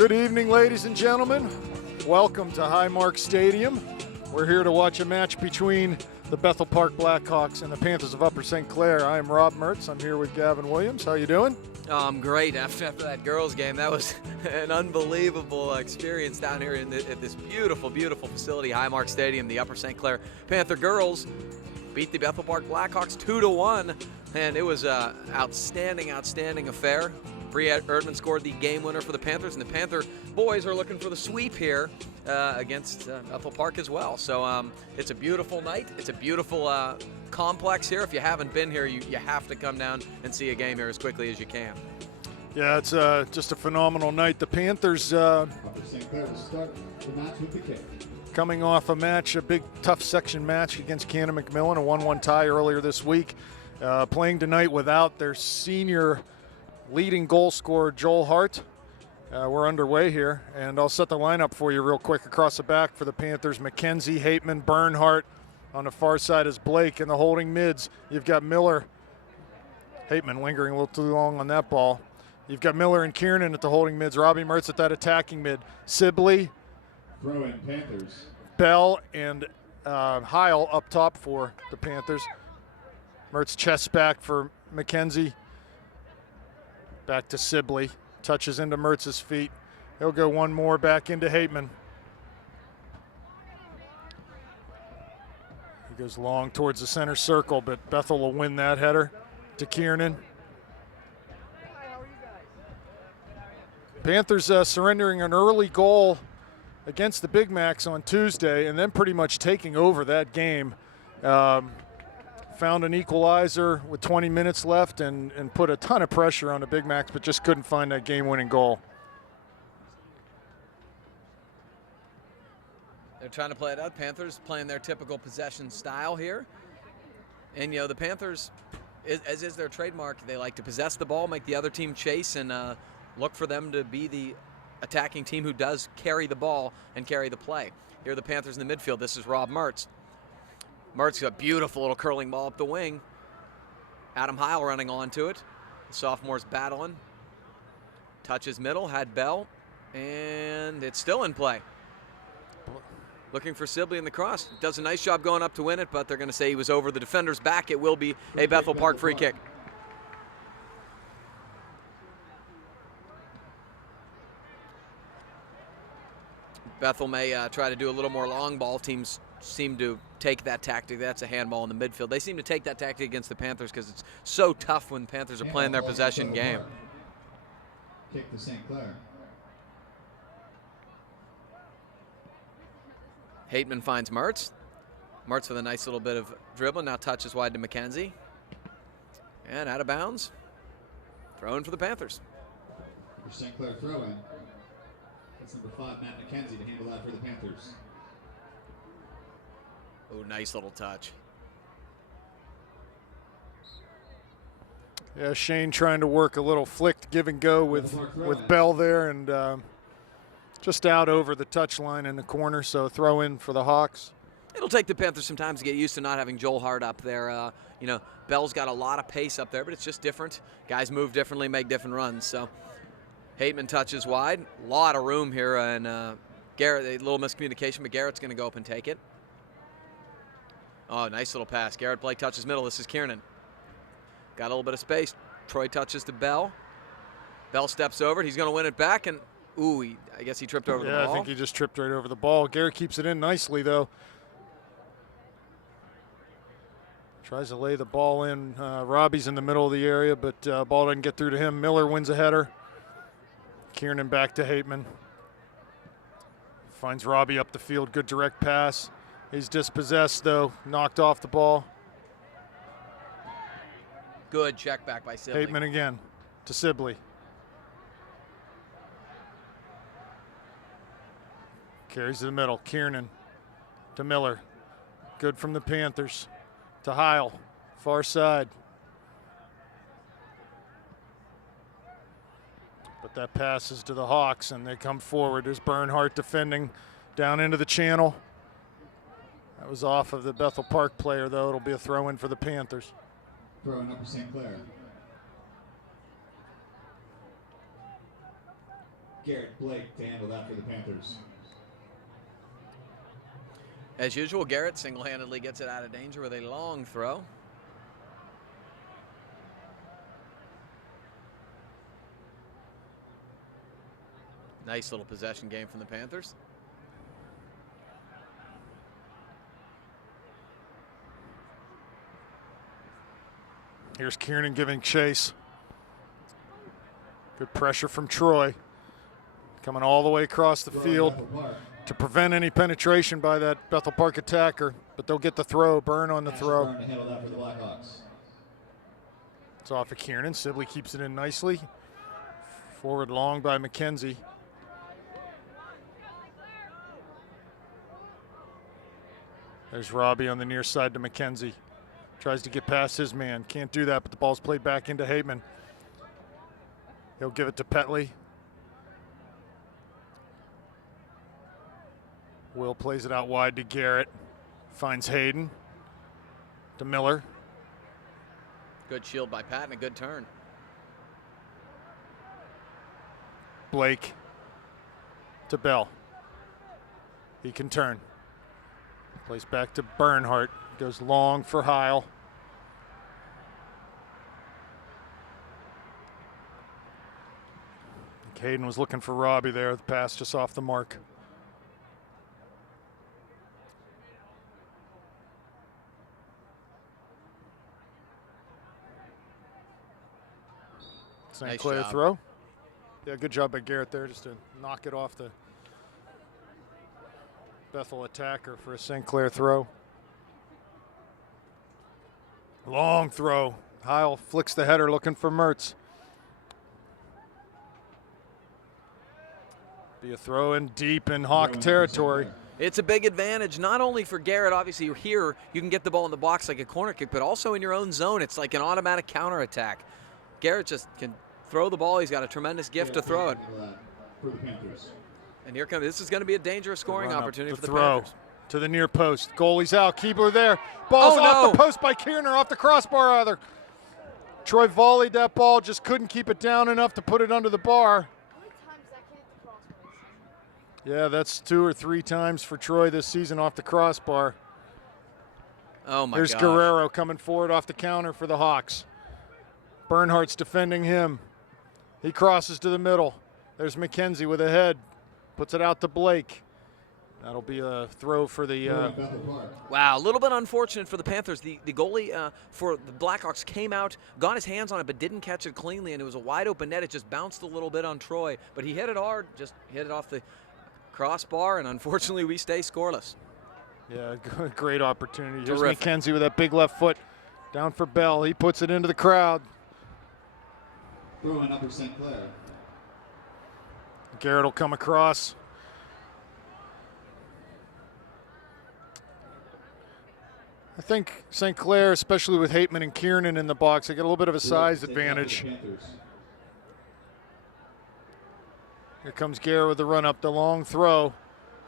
Good evening, ladies and gentlemen. Welcome to Highmark Stadium. We're here to watch a match between the Bethel Park Blackhawks and the Panthers of Upper St. Clair. I am Rob Mertz. I'm here with Gavin Williams. How you doing? I'm great. After that girls' game, that was an unbelievable experience down here at this beautiful, beautiful facility, Highmark Stadium. The Upper St. Clair Panther girls beat the Bethel Park Blackhawks 2-1, and it was an outstanding, outstanding affair. Bree Erdman scored the game winner for the Panthers, and the Panther boys are looking for the sweep here against Bethel Park as well. So it's a beautiful night. It's a beautiful complex here. If you haven't been here, you have to come down and see a game here as quickly as you can. Yeah, it's just a phenomenal night. The Panthers coming off a big, tough section match against Cannon McMillan, a 1-1 tie earlier this week. Playing tonight without their senior leading goal scorer, Joel Hart. We're underway here, and I'll set the lineup for you real quick. Across the back for the Panthers, McKenzie, Hateman, Bernhardt. On the far side is Blake. In the holding mids, you've got Miller. Hateman lingering a little too long on that ball. You've got Miller and Kiernan at the holding mids. Robbie Mertz at that attacking mid. Sibley, throw-in Panthers. Bell, and Heil up top for the Panthers. Mertz chest back for McKenzie. Back to Sibley. Touches into Mertz's feet. He'll go one more back into Hateman. He goes long towards the center circle, but Bethel will win that header to Kiernan. Panthers surrendering an early goal against the Big Macs on Tuesday and then pretty much taking over that game. Found an equalizer with 20 minutes left and put a ton of pressure on the Big Macs, but just couldn't find that game-winning goal. They're trying to play it out. Panthers playing their typical possession style here. And, you know, the Panthers, as is their trademark, they like to possess the ball, make the other team chase, and look for them to be the attacking team who does carry the ball and carry the play. Here are the Panthers in the midfield. This is Rob Mertz. Mertz got a beautiful little curling ball up the wing. Adam Heil running onto it. The sophomore's battling. Touches middle, had Bell, and it's still in play. Looking for Sibley in the cross. Does a nice job going up to win it, but they're going to say he was over the defender's back. It will be a Bethel Park free kick. Bethel may try to do a little more long ball. Teams seem to take that tactic. That's a handball in the midfield. They seem to take that tactic against the Panthers because it's so tough when the Panthers are playing their possession game. Kick to St. Clair. Hateman finds Mertz. Mertz with a nice little bit of dribble. Now touches wide to McKenzie. And out of bounds. Throw in for the Panthers. For St. Clair throw-in. That's number 5, Matt McKenzie, to handle that for the Panthers. Oh, nice little touch. Yeah, Shane trying to work a little flicked give and go with Bell there, and just out over the touchline in the corner, so throw in for the Hawks. It'll take the Panthers some time to get used to not having Joel Hart up there. You know, Bell's got a lot of pace up there, but it's just different. Guys move differently, make different runs. So Hateman touches wide. A lot of room here, and Garrett, a little miscommunication, but Garrett's going to go up and take it. Oh, nice little pass. Garrett Blake touches middle. This is Kiernan. Got a little bit of space. Troy touches to Bell. Bell steps over it. He's going to win it back, and ooh, I guess he tripped over the ball. Yeah, I think he just tripped right over the ball. Garrett keeps it in nicely, though. Tries to lay the ball in. Robbie's in the middle of the area, but ball doesn't get through to him. Miller wins a header. Kiernan back to Hateman. Finds Robbie up the field. Good direct pass. He's dispossessed, though. Knocked off the ball. Good check back by Sibley. Hateman again to Sibley. Carries to the middle. Kiernan to Miller. Good from the Panthers. To Heil. Far side. But that passes to the Hawks, and they come forward. There's Bernhardt defending down into the channel. That was off of the Bethel Park player, though. It'll be a throw-in for the Panthers. Throw-in up for St. Clair. Garrett Blake to handle that for the Panthers. As usual, Garrett single-handedly gets it out of danger with a long throw. Nice little possession game from the Panthers. Here's Kiernan giving chase. Good pressure from Troy. Coming all the way across the field to prevent any penetration by that Bethel Park attacker, but they'll get the throw. Burn on the throw. To handle that for the Blackhawks. It's off of Kiernan. Sibley keeps it in nicely. Forward long by McKenzie. There's Robbie on the near side to McKenzie. Tries to get past his man. Can't do that, but the ball's played back into Hateman. He'll give it to Petley. Will plays it out wide to Garrett. Finds Hayden. To Miller. Good shield by Pat and a good turn. Blake. To Bell. He can turn. Plays back to Bernhardt. Goes long for Heil. Hayden was looking for Robbie there. The pass just off the mark. St. Nice Clair job. throw. Yeah, good job by Garrett there just to knock it off the Bethel attacker for a St. Clair throw. Long throw. Heil flicks the header looking for Mertz. Be a throw in deep in Hawk territory. It's a big advantage, not only for Garrett. Obviously, you're here, you can get the ball in the box like a corner kick, but also in your own zone. It's like an automatic counterattack. Garrett just can throw the ball. He's got a tremendous gift to throw it. For the Panthers. And here comes, this is going to be a dangerous scoring opportunity for the throw Panthers. to the near post. Goalie's out. Keebler there. Ball's off the post by Kierner, off the crossbar rather. Troy volleyed that ball, just couldn't keep it down enough to put it under the bar. Yeah, that's 2 or 3 times for Troy this season off the crossbar. Oh my Here's gosh. Guerrero coming forward off the counter for the Hawks. Bernhardt's defending him. He crosses to the middle. There's McKenzie with a head. Puts it out to Blake. That'll be a throw for the... Wow, a little bit unfortunate for the Panthers. The goalie for the Blackhawks came out, got his hands on it, but didn't catch it cleanly, and it was a wide open net. It just bounced a little bit on Troy, but he hit it hard, just hit it off the crossbar, and unfortunately we stay scoreless. Yeah, great opportunity. Here's Terrific. McKenzie with that big left foot. Down for Bell. He puts it into the crowd. Throwing up for St. Clair. Garrett will come across. I think St. Clair, especially with Hateman and Kiernan in the box, they get a little bit of a size advantage. Here comes Garrett with the run up, the long throw.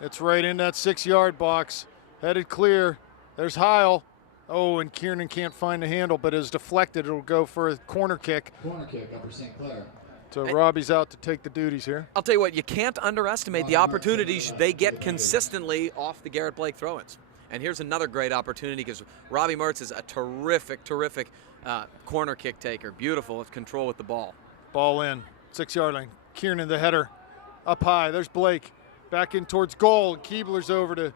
It's right in that 6-yard box. Headed clear. There's Heil. Oh, and Kiernan can't find the handle, but is deflected. It'll go for a corner kick. Corner kick up for St. Clair. So Robbie's out to take the duties here. I'll tell you what, you can't underestimate the opportunities they get consistently off the Garrett Blake throw-ins. And here's another great opportunity because Robbie Mertz is a terrific corner kick taker. Beautiful with control with the ball. Ball in, 6-yard line. Kiernan, the header, up high. There's Blake, back in towards goal. Keebler's over to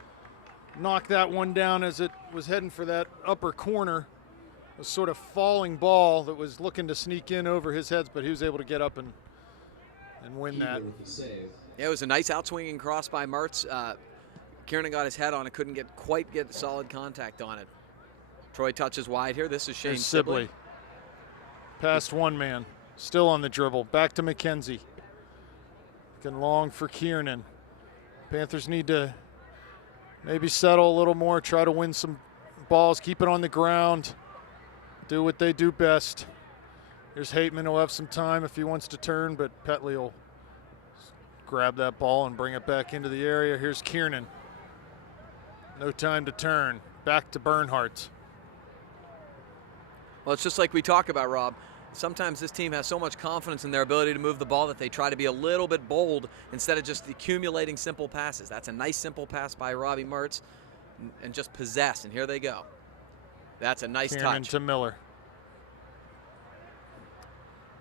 knock that one down as it was heading for that upper corner. A sort of falling ball that was looking to sneak in over his heads, but he was able to get up and win that. Yeah, it was a nice outswinging cross by Mertz. Kiernan got his head on it, couldn't quite get solid contact on it. Troy touches wide here. This is Shane There's Sibley. Past one man, still on the dribble. Back to McKenzie. Looking long for Kiernan. Panthers need to maybe settle a little more, try to win some balls, keep it on the ground, do what they do best. Here's Hateman, who'll have some time if he wants to turn, but Petley will grab that ball and bring it back into the area. Here's Kiernan. No time to turn. Back to Bernhardt. Well, it's just like we talk about, Rob. sometimes this team has so much confidence in their ability to move the ball that they try to be a little bit bold instead of just accumulating simple passes. That's a nice simple pass by Robbie Mertz, and just possess, and here they go. That's a nice Kiernan touch. to Miller.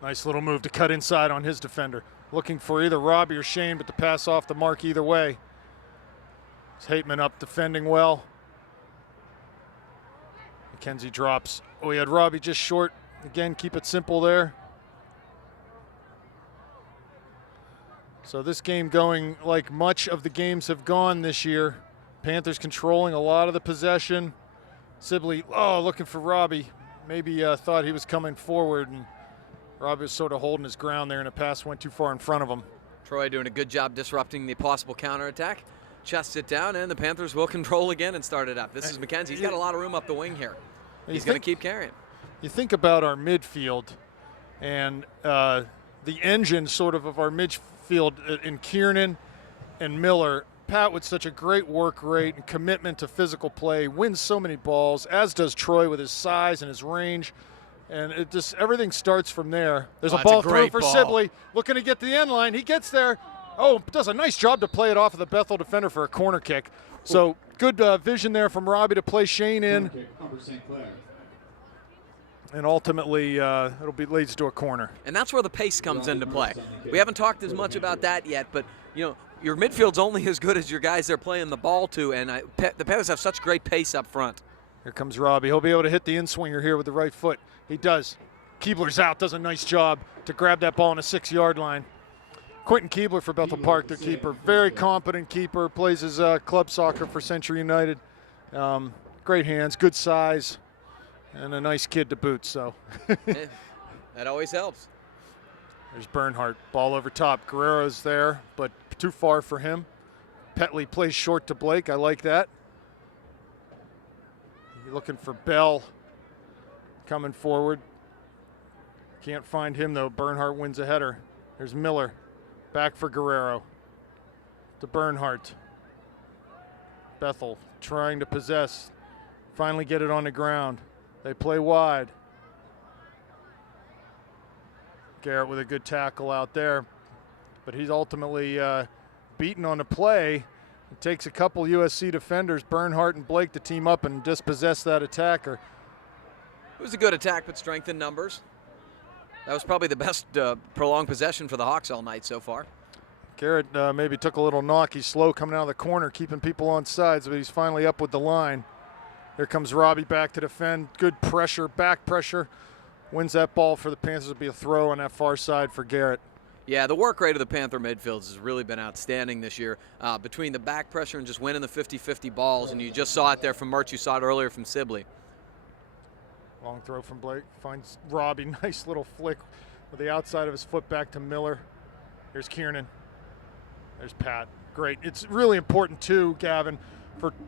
Nice little move to cut inside on his defender. Looking for either Robbie or Shane, but the pass off the mark either way. It's Hateman up defending well. McKenzie drops. Oh, he had Robbie just short. Again, keep it simple there. So this game going like much of the games have gone this year. Panthers controlling a lot of the possession. Sibley, looking for Robbie. Maybe thought he was coming forward, and Robbie was sort of holding his ground there, and a pass went too far in front of him. Troy doing a good job disrupting the possible counterattack. Chests it down, and the Panthers will control again and start it up. This is McKenzie. He's got a lot of room up the wing here. He's going to keep carrying. You think about our midfield and the engine sort of our midfield in Kiernan and Miller. Pat with such a great work rate and commitment to physical play, wins so many balls, as does Troy with his size and his range. And it just, everything starts from there. There's a ball through for Sibley, looking to get to the end line. He gets there. Oh, does a nice job to play it off of the Bethel defender for a corner kick. So good vision there from Robbie to play Shane in. And ultimately, leads to a corner. And that's where the pace comes into play. We haven't talked as much about that yet, but your midfield's only as good as your guys they're playing the ball to, and the Panthers have such great pace up front. Here comes Robbie. He'll be able to hit the in-swinger here with the right foot. He does. Keebler's out, does a nice job to grab that ball on a 6-yard line. Quentin Keebler for Bethel Park, their keeper. Very competent keeper, plays his club soccer for Century United. Great hands, good size, and a nice kid to boot. So that always helps. There's Bernhardt, ball over top. Guerrero's there, but too far for him. Petley plays short to Blake. I like that. You're looking for Bell coming forward. Can't find him, though. Bernhardt wins a header. There's Miller. Back for Guerrero. To Bernhardt. Bethel trying to possess. Finally get it on the ground. They play wide. Garrett with a good tackle out there. But he's ultimately beaten on the play. It takes a couple USC defenders, Bernhardt and Blake, to team up and dispossess that attacker. It was a good attack, but strength in numbers. That was probably the best prolonged possession for the Hawks all night so far. Garrett maybe took a little knock. He's slow coming out of the corner, keeping people on sides, but he's finally up with the line. Here comes Robbie back to defend. Good pressure, back pressure. Wins that ball for the Panthers. It'll be a throw on that far side for Garrett. Yeah, the work rate of the Panther midfields has really been outstanding this year. Between the back pressure and just winning the 50-50 balls, and you just saw it there from Mertz. You saw it earlier from Sibley. Long throw from Blake. Finds Robbie. Nice little flick with the outside of his foot back to Miller. Here's Kiernan. There's Pat. Great. It's really important, too, Gavin,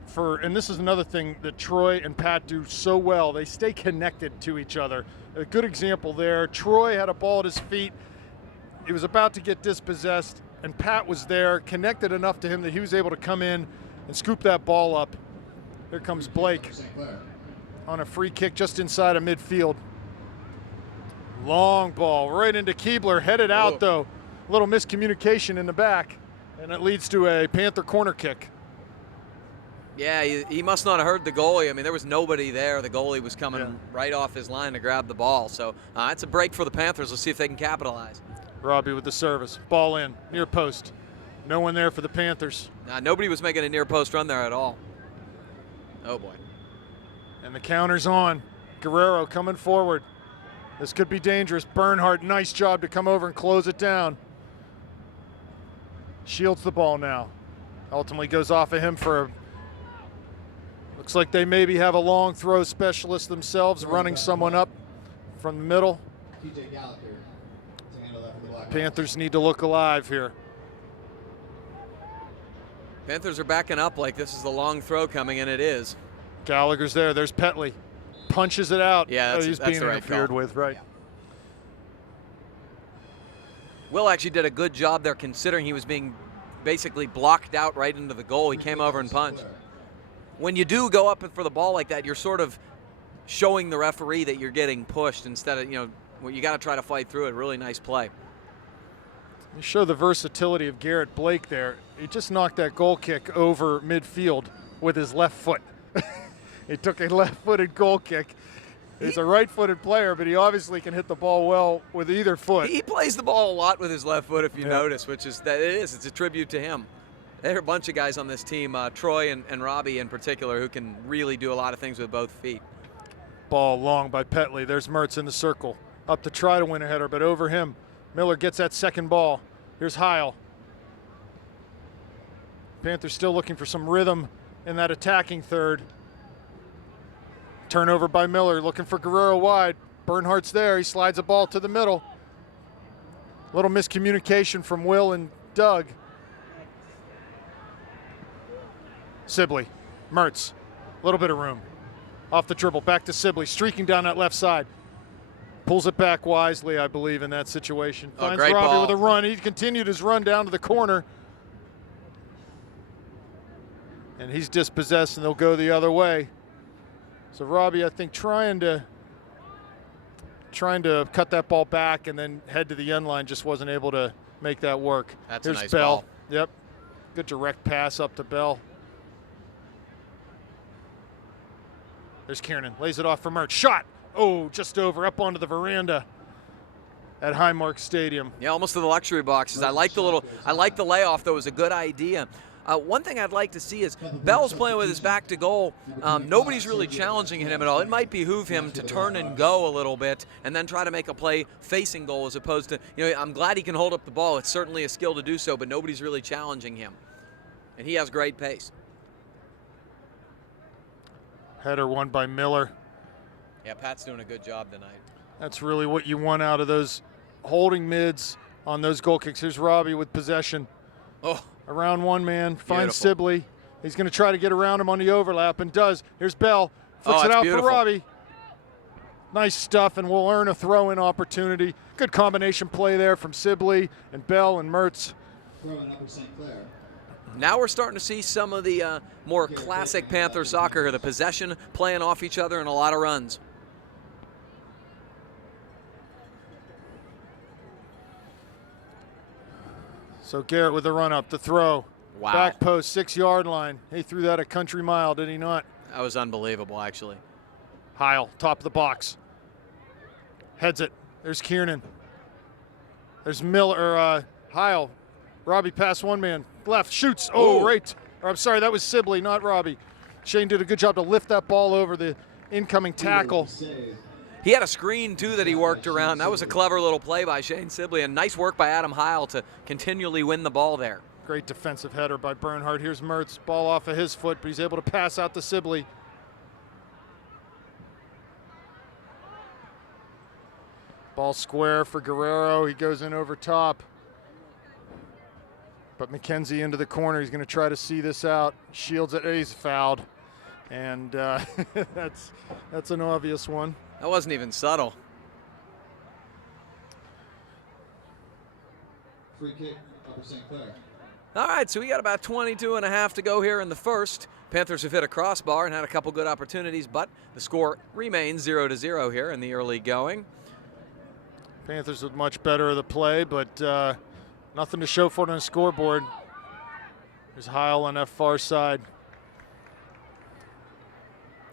and this is another thing that Troy and Pat do so well. They stay connected to each other. A good example there. Troy had a ball at his feet. He was about to get dispossessed, and Pat was there, connected enough to him that he was able to come in and scoop that ball up. Here comes Blake on a free kick just inside of midfield. Long ball right into Keebler, headed out though. A little miscommunication in the back, and it leads to a Panther corner kick. Yeah, he must not have heard the goalie. I mean, there was nobody there. The goalie was coming right off his line to grab the ball. So it's a break for the Panthers. Let's see if they can capitalize. Robbie with the service. Ball in, near post. No one there for the Panthers. Nobody was making a near post run there at all. Oh, boy. And the counter's on. Guerrero coming forward. This could be dangerous. Bernhardt, nice job to come over and close it down. Shields the ball now. Ultimately goes off of him for looks like they maybe have a long throw specialist themselves, running someone up from the middle. Panthers need to look alive here. Panthers are backing up like this is the long throw coming, and it is. Gallagher's there. There's Petley. Punches it out. Yeah, he's being interfered with, right? Yeah. Will actually did a good job there considering he was being basically blocked out right into the goal. He came over and punched. When you do go up for the ball like that, you're sort of showing the referee that you're getting pushed instead of, well, you got to try to fight through it. Really nice play. You show the versatility of Garrett Blake there. He just knocked that goal kick over midfield with his left foot. He took a left-footed goal kick. He's a right-footed player, but he obviously can hit the ball well with either foot. He plays the ball a lot with his left foot, if you notice, which is that it is. It's a tribute to him. There are a bunch of guys on this team, Troy and Robbie in particular, who can really do a lot of things with both feet. Ball long by Petley. There's Mertz in the circle. Up to try to win a header, but over him. Miller gets that second ball. Here's Heil. Panthers still looking for some rhythm in that attacking third. Turnover by Miller, looking for Guerrero wide. Bernhardt's there. He slides a ball to the middle. Little miscommunication from Will and Doug. Sibley, Mertz, a little bit of room. Off the dribble, back to Sibley, streaking down that left side. Pulls it back wisely, I believe, in that situation. Finds great Robbie ball. with a run. He continued his run down to the corner. And he's dispossessed, and they'll go the other way. So Robbie, I think, trying to cut that ball back and then head to the end line, just wasn't able to make that work. Here's a nice Bell. ball. Yep. Good direct pass up to Bell. There's Kiernan, lays it off for Mertz. Shot! Oh, just over, up onto the veranda at Highmark Stadium. Yeah, almost to the luxury boxes. I like the layoff, though. It was a good idea. One thing I'd like to see is Bell's playing with his back to goal. Nobody's really challenging him at all. It might behoove him to turn and go a little bit and then try to make a play facing goal as opposed to, I'm glad he can hold up the ball. It's certainly a skill to do so, but nobody's really challenging him. And he has great pace. Header won by Miller. Yeah, Pat's doing a good job tonight. That's really what you want out of those holding mids on those goal kicks. Here's Robbie with possession. Oh. Around one man, finds Beautiful. Sibley. He's going to try to get around him on the overlap and does. Here's Bell. Flicks it it's out beautiful. for Robbie. Nice stuff, and we'll earn a throw-in opportunity. Good combination play there from Sibley and Bell and Mertz. Throwing up for St. Clair. Now we're starting to see some of the more classic Panther soccer here, the possession playing off each other and a lot of runs. So Garrett with the run up, the throw. Wow. Back post, 6-yard line. He threw that a country mile, did he not? That was unbelievable, actually. Heil, top of the box. Heads it. There's Kiernan. There's Miller, Heil. Robbie past one man. Left, shoots. Oh, right. Or, I'm sorry, that was Sibley, not Robbie. Shane did a good job to lift that ball over the incoming tackle. He had a screen, too, that he worked around. That was a clever little play by Shane Sibley, and nice work by Adam Heil to continually win the ball there. Great defensive header by Bernhardt. Here's Mertz, ball off of his foot, but he's able to pass out to Sibley. Ball square for Guerrero. He goes in over top. But McKenzie into the corner. He's going to try to see this out. Shields it. He's fouled. And that's an obvious one. That wasn't even subtle. Free kick, Upper St. Clair. All right, so we got about 22 and a half to go here in the first. Panthers have hit a crossbar and had a couple good opportunities, but the score remains 0-0 here in the early going. Panthers with much better of the play, but nothing to show for it on the scoreboard. There's Heil on that far side.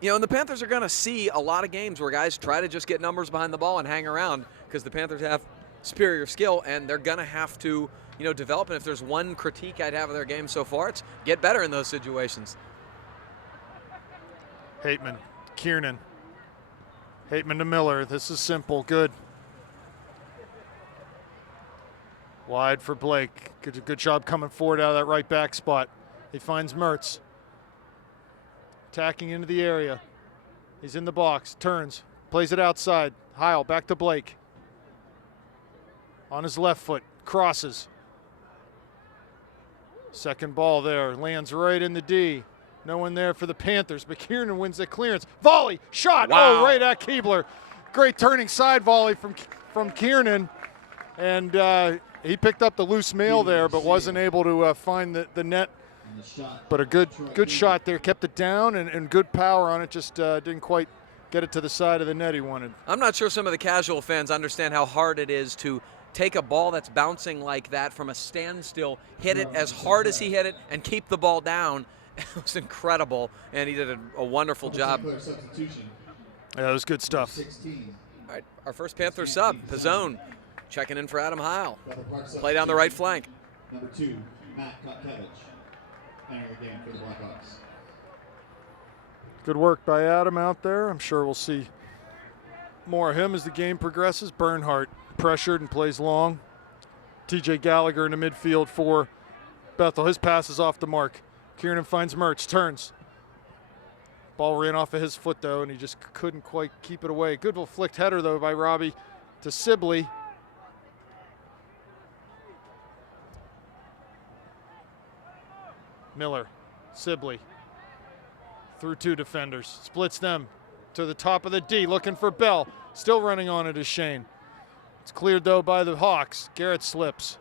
And the Panthers are going to see a lot of games where guys try to just get numbers behind the ball and hang around because the Panthers have superior skill, and they're going to have to, develop. And if there's one critique I'd have of their game so far, it's get better in those situations. Hateman, Kiernan. Hateman to Miller. This is simple. Good. Wide for Blake. Good job coming forward out of that right back spot. He finds Mertz. Attacking into the area. He's in the box. Turns. Plays it outside. Heil back to Blake. On his left foot. Crosses. Second ball there. Lands right in the D. No one there for the Panthers, but Kiernan wins the clearance. Volley. Shot. Wow. Oh, right at Keebler. Great turning side volley from Kiernan. And he picked up the loose mail there, but wasn't able to find the net. But a good shot there. Kept it down and good power on it. Just didn't quite get it to the side of the net he wanted. I'm not sure some of the casual fans understand how hard it is to take a ball that's bouncing like that from a standstill, hit it as hard as he hit it, and keep the ball down. It was incredible, and he did a wonderful job. Yeah, it was good stuff. 16. All right, our first Panther sub, Pizzone, checking in for Adam Heil. Play down the right flank. Number 2, Matt Kotkevich, entering the game for the Blackhawks. Good work by Adam out there. I'm sure we'll see more of him as the game progresses. Bernhardt pressured and plays long. TJ Gallagher in the midfield for Bethel. His pass is off the mark. Kiernan finds Mertz, turns. Ball ran off of his foot, though, and he just couldn't quite keep it away. Good little flicked header, though, by Robbie to Sibley. Miller, Sibley, through 2 defenders. Splits them to the top of the D, looking for Bell. Still running on it is Shane. It's cleared, though, by the Hawks. Garrett slips.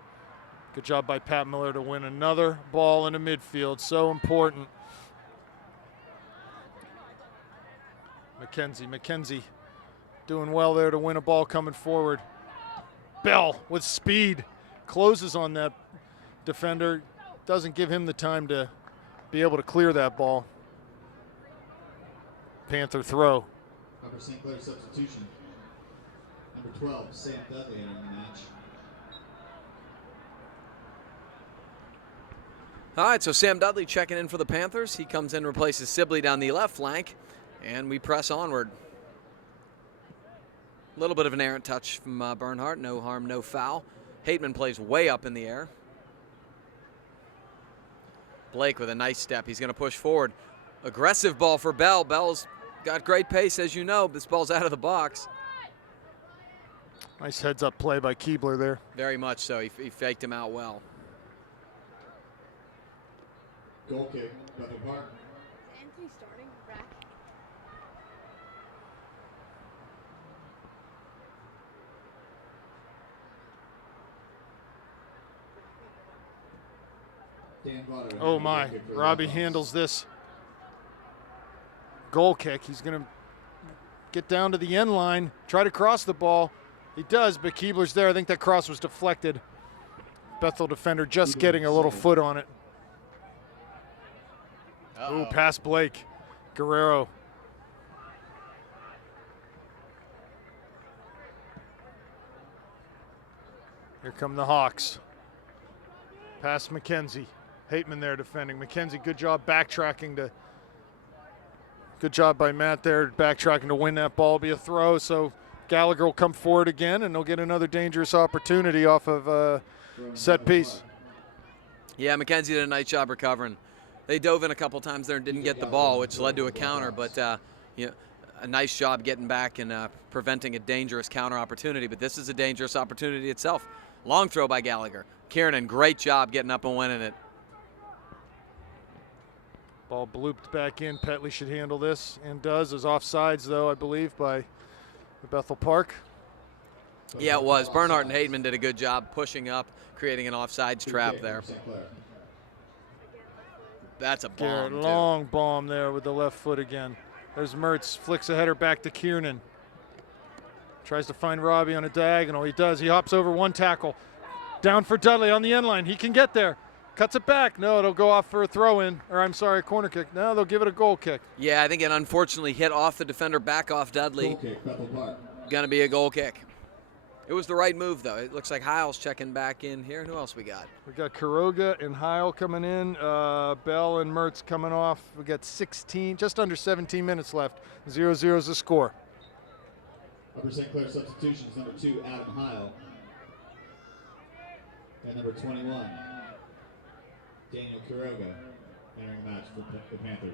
Good job by Pat Miller to win another ball in the midfield. So important. McKenzie doing well there to win a ball coming forward. Bell with speed closes on that defender. Doesn't give him the time to be able to clear that ball. Panther throw. Upper St. Clair substitution. Number 12, Sam Dudley entering the match. All right, so Sam Dudley checking in for the Panthers. He comes in, replaces Sibley down the left flank, and we press onward. A little bit of an errant touch from Bernhardt. No harm, no foul. Hateman plays way up in the air. Blake with a nice step. He's going to push forward. Aggressive ball for Bell. Bell's got great pace, as you know. This ball's out of the box. Nice heads-up play by Keebler there. Very much so. He faked him out well. Goal kick, Bethel Park. Anthony starting rack. Dan Votto. Oh my, Robbie handles this goal kick. He's going to get down to the end line, try to cross the ball. He does, but Keebler's there. I think that cross was deflected. Bethel defender just getting a little foot on it. Ooh, past Blake. Guerrero. Here come the Hawks. Past McKenzie. Hateman there defending. McKenzie, good job backtracking to. Good job by Matt there, backtracking to win that ball. Be a throw, so Gallagher will come forward again, and they'll get another dangerous opportunity off of a set piece. Yeah, McKenzie did a nice job recovering. They dove in a couple times there and didn't get the ball, which led to a counter, but you know, a nice job getting back and preventing a dangerous counter opportunity. But this is a dangerous opportunity itself. Long throw by Gallagher. Kiernan, great job getting up and winning it. Ball blooped back in. Petley should handle this, and does. There's offsides, though, I believe, by the Bethel Park. Yeah, it was. Bernhardt and Hateman did a good job pushing up, creating an offsides trap there. That's a bomb. Garrett, long bomb there with the left foot again. There's Mertz, flicks a header back to Kiernan. Tries to find Robbie on a diagonal. He does. He hops over one tackle. Down for Dudley on the end line. He can get there. Cuts it back. No, it'll go off for a throw-in. Or I'm sorry, a corner kick. No, they'll give it a goal kick. Yeah, I think it unfortunately hit off the defender, back off Dudley. Goal kick, Bethel Park. Gonna be a goal kick. It was the right move, though. It looks like Heil's checking back in here. Who else we got? We got Kuroga and Heil coming in. Bell and Mertz coming off. We got 16, just under 17 minutes left. 0-0 is the score. Upper St. Clair substitutions, number 2, Adam Heil. And number 21, Daniel Kuroga, entering the match for the Panthers.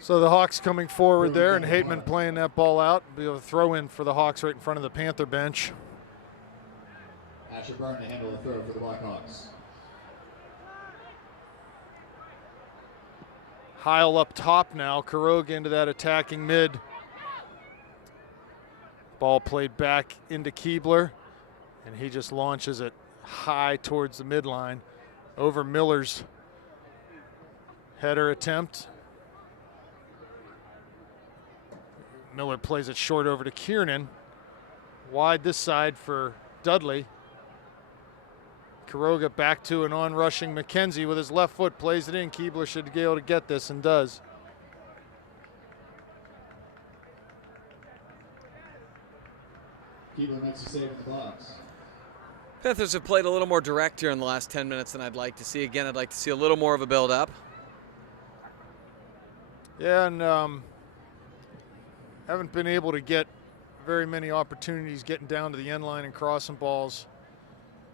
So the Hawks coming forward there, and Hateman playing that ball out. Be able to throw in for the Hawks right in front of the Panther bench. Asher Byrne to handle the throw for the Blackhawks. Heil up top now. Kuroga into that attacking mid. Ball played back into Keebler, and he just launches it high towards the midline over Miller's header attempt. Miller plays it short over to Kiernan. Wide this side for Dudley. Quiroga back to an on-rushing McKenzie with his left foot, plays it in. Keebler should be able to get this and does. Keebler makes a save in the box. Panthers have played a little more direct here in the last 10 minutes than I'd like to see. Again, I'd like to see a little more of a build-up. Yeah, and haven't been able to get very many opportunities getting down to the end line and crossing balls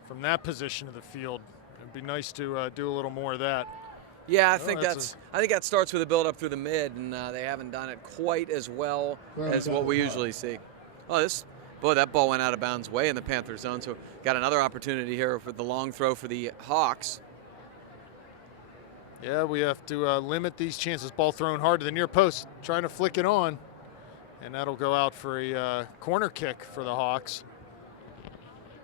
from that position of the field. It'd be nice to do a little more of that. Yeah, I think that starts with a build-up through the mid, and they haven't done it quite as well as what we usually see. Oh, boy, that ball went out of bounds way in the Panther zone, so got another opportunity here for the long throw for the Hawks. Yeah, we have to limit these chances. Ball thrown hard to the near post, trying to flick it on, and that'll go out for a corner kick for the Hawks.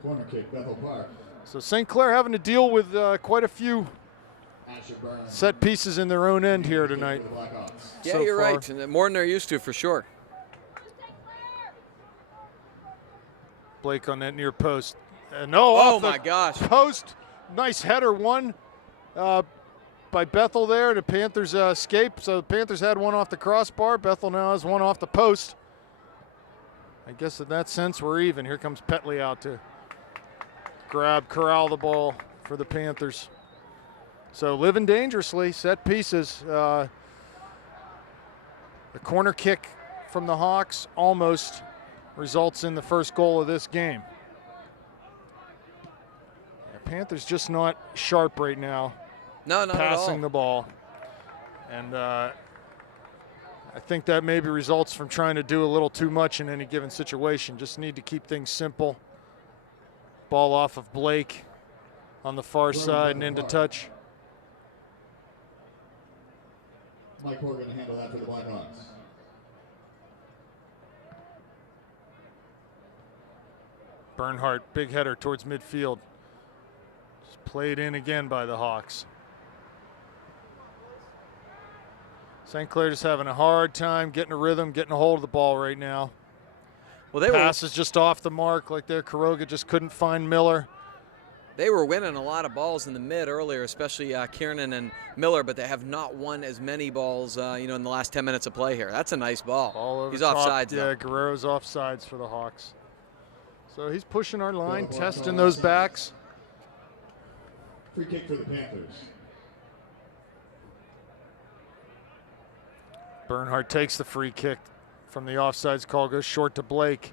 Corner kick, Bethel Park. So St. Clair having to deal with quite a few set pieces in their own end here tonight. Yeah, so you're far. right, and more than they're used to for sure. Blake on that near post. Off my the gosh. post. Nice header one by Bethel there. The Panthers escape. So the Panthers had one off the crossbar. Bethel now has one off the post. I guess in that sense we're even. Here comes Petley out to corral the ball for the Panthers. So living dangerously, set pieces. The corner kick from the Hawks almost results in the first goal of this game. The Panthers just not sharp right now. No, not at all. Passing the ball. And I think that maybe results from trying to do a little too much in any given situation. Just need to keep things simple. Ball off of Blake on the far side and into touch. Mike Horgan to handle that for the Blackhawks. Bernhardt, big header towards midfield. Just played in again by the Hawks. St. Clair just having a hard time getting a rhythm, getting a hold of the ball right now. Well, Pass is just off the mark like there. Quiroga just couldn't find Miller. They were winning a lot of balls in the mid earlier, especially Kiernan and Miller, but they have not won as many balls, in the last 10 minutes of play here. That's a nice ball. All over He's top. offsides. Yeah, Guerrero's offsides for the Hawks. So he's pushing our line, testing those backs. Free kick for the Panthers. Bernhardt takes the free kick from the offsides call, goes short to Blake,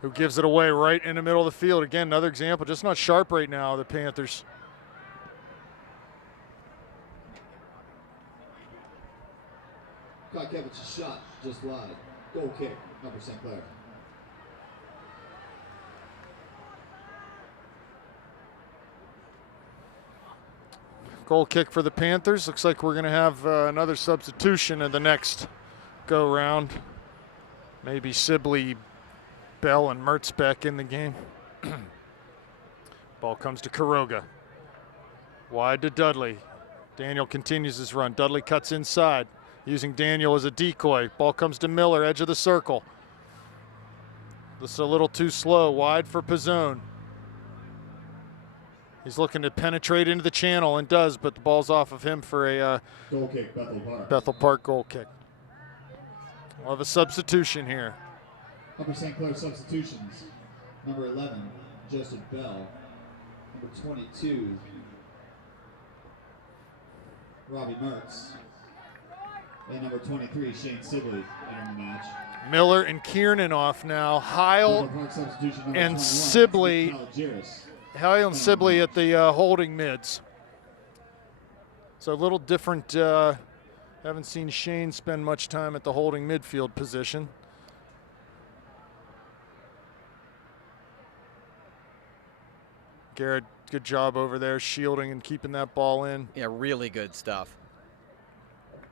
who gives it away right in the middle of the field. Again, another example, just not sharp right now, the Panthers. Kokevich's shot just wide. Goal kick, number St. Clair. Goal kick for the Panthers. Looks like we're going to have another substitution in the next go-round. Maybe Sibley, Bell, and Mertz back in the game. Ball comes to Quiroga. Wide to Dudley. Daniel continues his run. Dudley cuts inside, using Daniel as a decoy. Ball comes to Miller, edge of the circle. Just a little too slow. Wide for Pizzone. He's looking to penetrate into the channel and does, but the ball's off of him for a goal kick, Bethel Park. Bethel Park goal kick. We'll have a substitution here. Upper St. Clair substitutions. Number 11, Joseph Bell. Number 22, Robbie Mertz. And number 23, Shane Sibley entering the match. Miller and Kiernan off now. Heil and Sibley. Heil and Sibley at the holding mids. So a little different. Haven't seen Shane spend much time at the holding midfield position. Garrett, good job over there shielding and keeping that ball in. Yeah, really good stuff.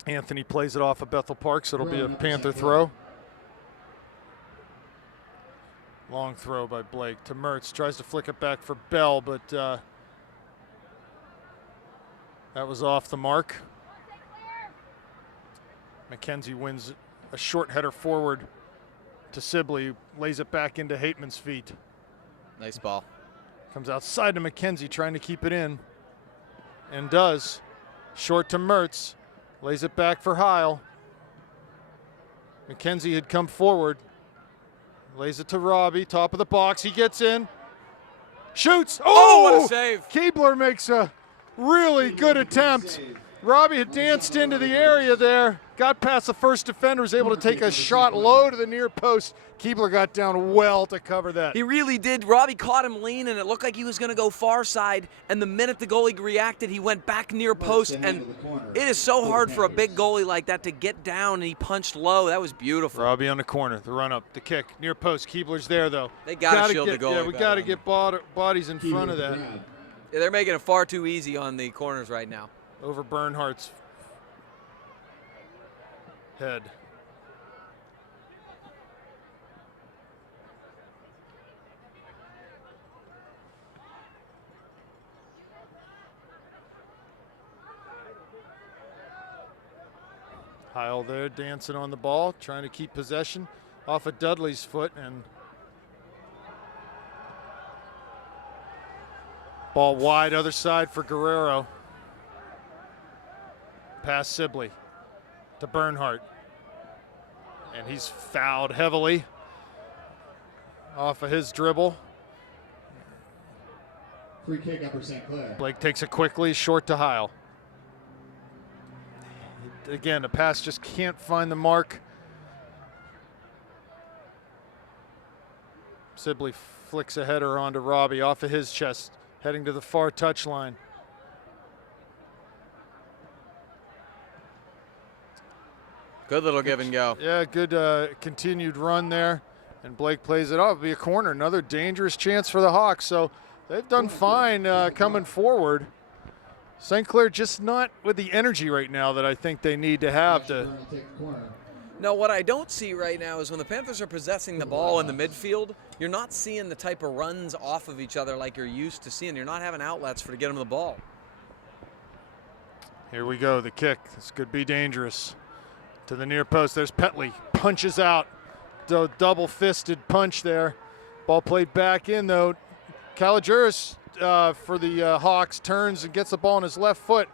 Anthony plays it off of Bethel Park, so it'll be a Panther throw. Long throw by Blake to Mertz. Tries to flick it back for Bell, but that was off the mark. McKenzie wins a short header forward to Sibley. Lays it back into Hateman's feet. Nice ball. Comes outside to McKenzie, trying to keep it in. And does. Short to Mertz. Lays it back for Heil. McKenzie had come forward. Lays it to Robbie, top of the box. He gets in. Shoots. Oh, what a save. Keebler makes a really good attempt. Robbie had danced into the area there, got past the first defender, was able to take a shot low to the near post. Keebler got down well to cover that. He really did. Robbie caught him lean, and it looked like he was going to go far side. And the minute the goalie reacted, he went back near post. And it is so hard for a big goalie like that to get down, and he punched low. That was beautiful. Robbie on the corner, the run up, the kick, near post. Keebler's there, though. They got to shield the goalie. Yeah, we got to get bodies in front of that. Yeah, they're making it far too easy on the corners right now. Over Bernhardt's head. Heil there dancing on the ball, trying to keep possession off of Dudley's foot, and ball wide other side for Guerrero. Pass Sibley to Bernhardt. And he's fouled heavily off of his dribble. Free kick, Upper St. Clair. Blake takes it quickly, short to Heil. Again, the pass just can't find the mark. Sibley flicks a header onto Robbie off of his chest, heading to the far touchline. Good little give and go. Yeah, good continued run there. And Blake plays it off. It'll be a corner. Another dangerous chance for the Hawks. So they've done fine coming forward. St. Clair just not with the energy right now that I think they need to have to. No, what I don't see right now is when the Panthers are possessing the ball in the midfield, you're not seeing the type of runs off of each other like you're used to seeing. You're not having outlets to get them the ball. Here we go, the kick. This could be dangerous. To the near post, there's Petley, punches out, double-fisted punch there. Ball played back in though. Kalijuris for the Hawks turns and gets the ball on his left foot.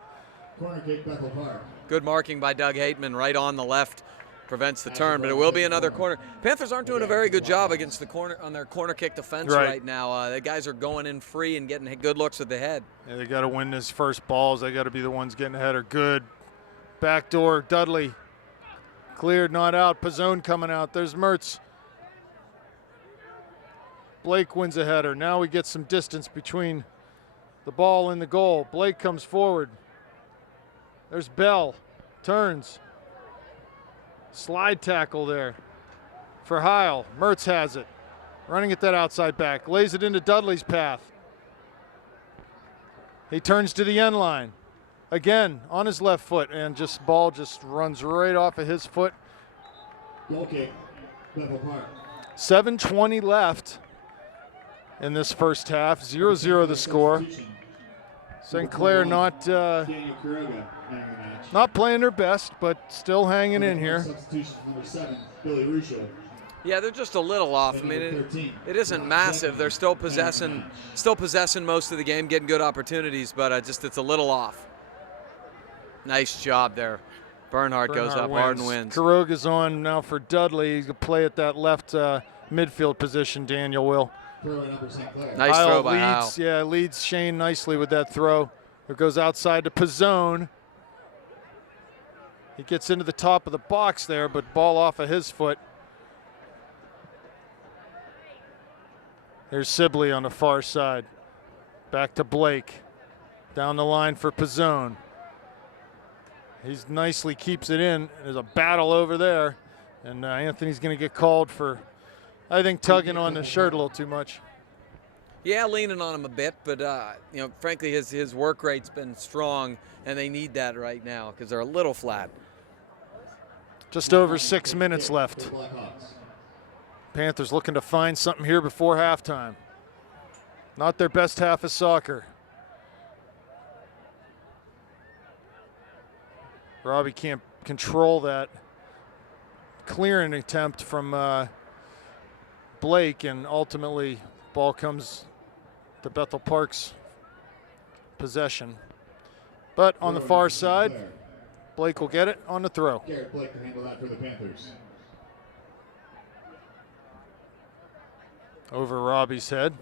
Corner kick, Bethel Park. Good marking by Doug Hateman right on the left, prevents the turn, but it will be another corner. Panthers aren't doing a very good job against the corner on their corner kick defense right now. The guys are going in free and getting good looks with the head. Yeah, they got to win this first balls. They got to be the ones getting ahead. Are good. Backdoor, Dudley. Cleared, not out. Pizzone coming out. There's Mertz. Blake wins a header. Now we get some distance between the ball and the goal. Blake comes forward. There's Bell. Turns. Slide tackle there for Heil. Mertz has it. Running at that outside back. Lays it into Dudley's path. He turns to the end line. Again, on his left foot, and ball just runs right off of his foot. Goal kick, Bethel Park. 7:20 left in this first half. 0-0 the score. St. Clair not playing their best, but still hanging in here. Substitution number 7, Billy Russo. Yeah, they're just a little off. I mean, it isn't massive. They're still possessing most of the game, getting good opportunities, but it's a little off. Nice job there. Bernhardt goes up hard and wins. Karoga's on now for Dudley. He's going to play at that left midfield position, Daniel will. Nice throw by Heil. Yeah, leads Shane nicely with that throw. It goes outside to Pizzone. He gets into the top of the box there, but ball off of his foot. Here's Sibley on the far side. Back to Blake. Down the line for Pizzone. He nicely keeps it in. There's a battle over there. And Anthony's going to get called for, I think, tugging on the shirt a little too much. Yeah, leaning on him a bit, but frankly, his work rate's been strong, and they need that right now because they're a little flat. Just over 6 minutes left. Panthers looking to find something here before halftime. Not their best half of soccer. Robbie can't control that clearing attempt from Blake, and ultimately ball comes to Bethel Park's possession. But on the far side, Blake will get it on the throw. Garrett Blake to handle that for the Panthers. Over Robbie's head.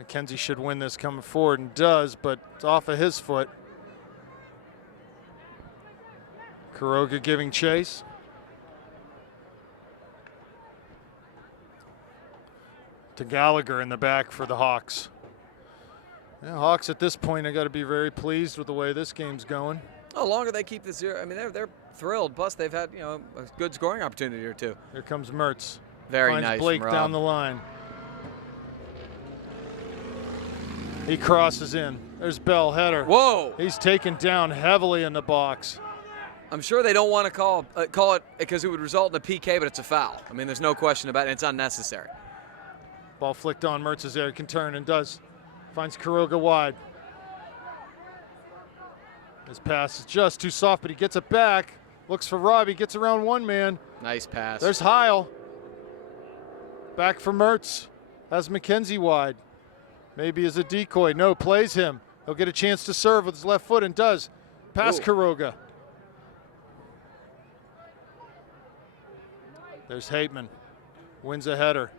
McKenzie should win this coming forward, and does, but it's off of his foot. Kuroga giving chase. To Gallagher in the back for the Hawks. Yeah, Hawks at this point have got to be very pleased with the way this game's going. The longer they keep the zero, I mean, they're thrilled. Plus, they've had, you know, a good scoring opportunity or two. Here comes Mertz. Very Finds nice Blake from Rob. down the line. He crosses in. There's Bell, header. Whoa! He's taken down heavily in the box. I'm sure they don't want to call it because it would result in a PK, but it's a foul. I mean, there's no question about it. It's unnecessary. Ball flicked on. Mertz is there. He can turn and does. Finds Kuroga wide. His pass is just too soft, but he gets it back. Looks for Robbie. Gets around one man. Nice pass. There's Heil. Back for Mertz. Has McKenzie wide. Maybe as a decoy. No, plays him. He'll get a chance to serve with his left foot and does. Pass Kuroga. There's Hateman. Wins a header.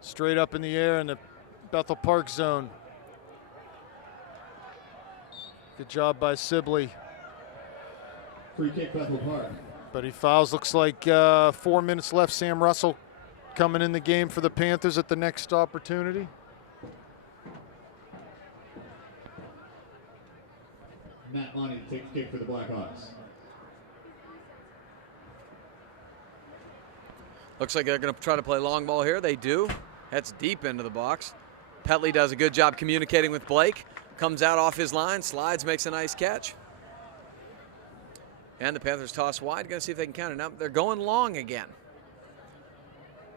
Straight up in the air in the Bethel Park zone. Good job by Sibley. Free kick, Bethel Park. But he fouls. Looks like 4 minutes left. Sam Russell coming in the game for the Panthers at the next opportunity. Matt Lonnie takes the kick for the Blackhawks. Looks like they're going to try to play long ball here. They do. That's deep into the box. Petley does a good job communicating with Blake. Comes out off his line, slides, makes a nice catch. And the Panthers toss wide. Going to see if they can count it. Now they're going long again.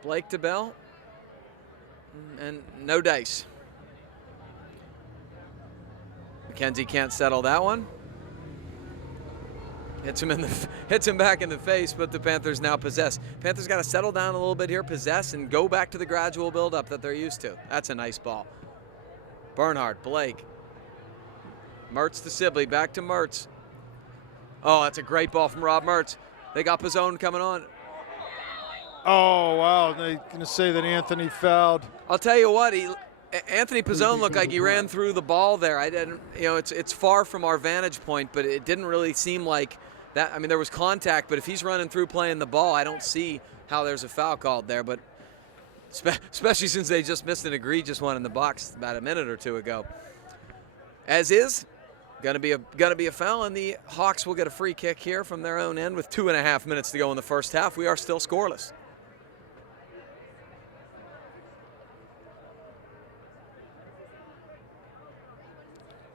Blake to Bell. And no dice. McKenzie can't settle that one. Hits him back in the face, but the Panthers now possess. Panthers got to settle down a little bit here, possess, and go back to the gradual build-up that they're used to. That's a nice ball. Bernhardt, Blake. Mertz to Sibley, back to Mertz. Oh, that's a great ball from Rob Mertz. They got Pizzone coming on. Oh, wow. They're going to say that Anthony fouled. I'll tell you what, Anthony Pizzone looked like he ran through the ball there. I didn't, you know, it's far from our vantage point, but it didn't really seem like that. I mean, there was contact, but if he's running through playing the ball, I don't see how there's a foul called there. But especially since they just missed an egregious one in the box about a minute or two ago. As is, gonna be a foul, and the Hawks will get a free kick here from their own end with 2.5 minutes to go in the first half. We are still scoreless.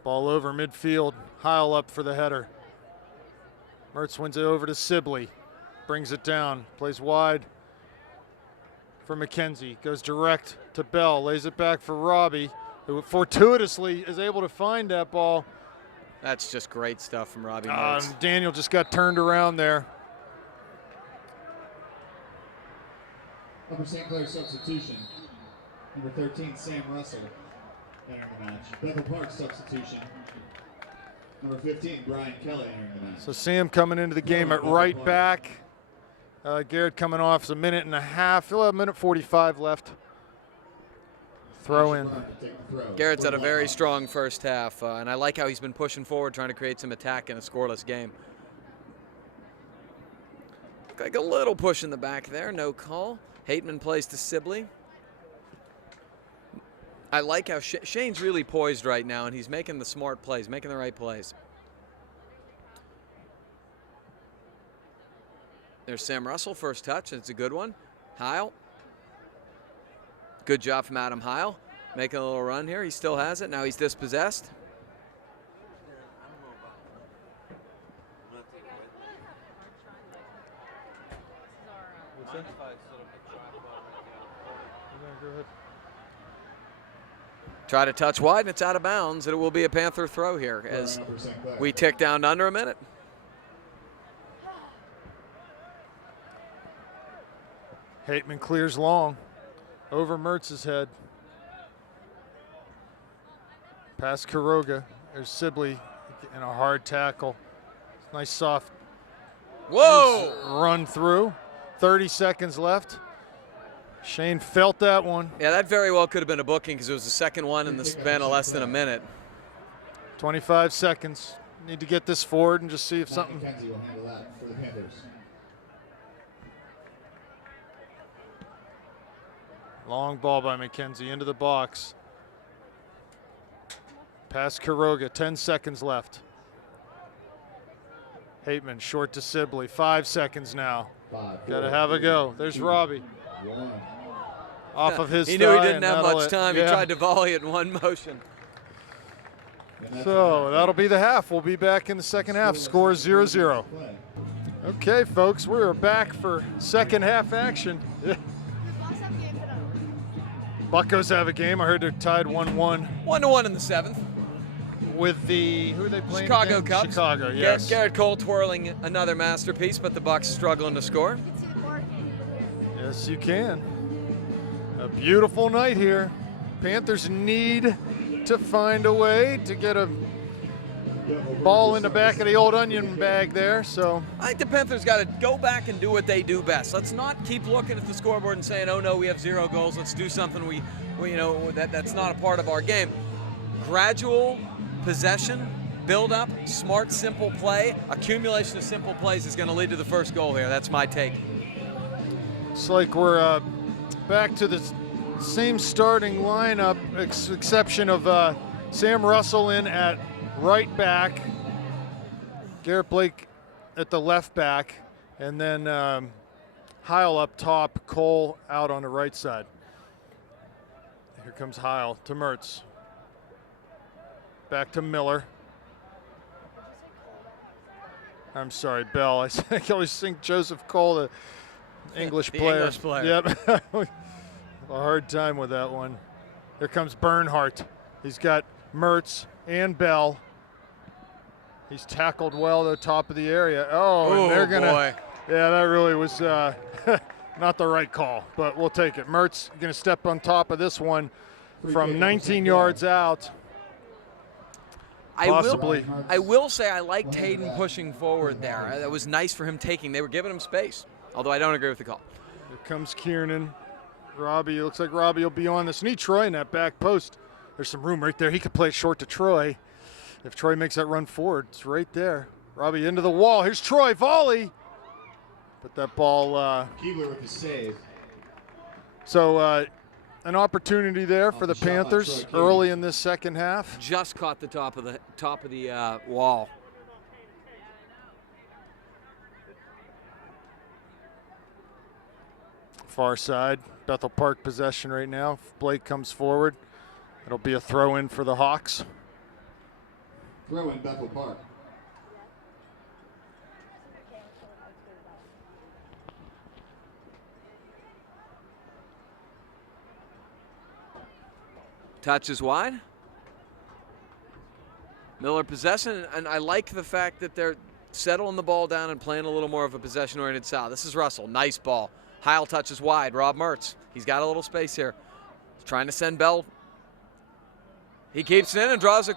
Ball over midfield. Heil up for the header. Mertz wins it over to Sibley. Brings it down. Plays wide for McKenzie. Goes direct to Bell. Lays it back for Robbie, who fortuitously is able to find that ball. That's just great stuff from Robbie Mertz. Daniel just got turned around there. Upper St. Clair substitution. Number 13, Sam Russell, entering the match. Bethel Park substitution. Number 15, Brian Kelly, entering the match. So Sam coming into the game at right back. Garrett coming off. It's a minute and a half. A minute 45 left. Throw in. Garrett's had a very strong first half, and I like how he's been pushing forward, trying to create some attack in a scoreless game. Like a little push in the back there, no call. Hateman plays to Sibley. I like how Shane's really poised right now, and he's making the smart plays, making the right plays. There's Sam Russell, first touch, and it's a good one. Heil. Good job from Adam Heil. Making a little run here. He still has it. Now he's dispossessed. Okay. Go ahead. Try to touch wide, and it's out of bounds, and it will be a Panther throw here as we tick down to under a minute. Hateman clears long over Mertz's head. Past Kuroga. There's Sibley in a hard tackle. Nice soft run through. 30 seconds left. Shane felt that one. Yeah, that very well could have been a booking because it was the second one in the span of less than a minute. 25 seconds. Need to get this forward and just see if something. McKenzie will handle that for the Panthers. Long ball by McKenzie into the box. Past Kuroga, 10 seconds left. Hateman short to Sibley, 5 seconds now. Gotta have a go. There's Robbie. Off of his He knew he thigh, didn't have much time. Yeah. He tried to volley it in one motion. So that'll be the half. We'll be back in the second half. Score 0-0. Okay, folks, we're back for second half action. Buccos have a game. I heard they're tied 1-1. 1-1 in the seventh. With the, who are they playing Chicago again? Cubs. Chicago, yes. Garrett Cole twirling another masterpiece, but the Bucks struggling to score. Yes, you can. A beautiful night here. Panthers need to find a way to get a ball in the back of the old onion bag there. So I think the Panthers got to go back and do what they do best. Let's not keep looking at the scoreboard and saying, "Oh no, we have 0 goals. Let's do something we that's not a part of our game." Gradual possession, build up, smart, simple play. Accumulation of simple plays is going to lead to the first goal here. That's my take. it's like we're back to the same starting lineup, exception of Sam Russell in at right back, Garrett Blake at the left back, and then Heil up top, Cole out on the right side. Here comes Heil to Mertz. Back to Miller. I'm sorry, Bell. I always think Joseph Cole, the English The player. English player. Yep. A hard time with that one. Here comes Bernhardt. He's got Mertz and Bell. He's tackled well to the top of the area. Oh, and they're gonna. Boy. Yeah, that really was not the right call, but we'll take it. Mertz gonna step on top of this one from 19 yards out. Possibly. I will say I liked Hayden pushing forward there. That was nice for him taking. They were giving him space, although I don't agree with the call. Here comes Kiernan. Robbie, looks like Robbie will be on this. Need Troy in that back post. There's some room right there. He could play it short to Troy. If Troy makes that run forward, it's right there. Robbie into the wall. Here's Troy, volley. But that ball. Keebler with the save. So an opportunity there for the Panthers early in this second half. Just caught the top of the wall. Far side, Bethel Park possession right now. If Blake comes forward, it'll be a throw in for the Hawks. Throw in Bethel Park. Touch is wide. Miller possession, and I like the fact that they're settling the ball down and playing a little more of a possession-oriented style. This is Russell, nice ball. Heil touches wide, Rob Mertz. He's got a little space here. He's trying to send Bell. He keeps it in and draws a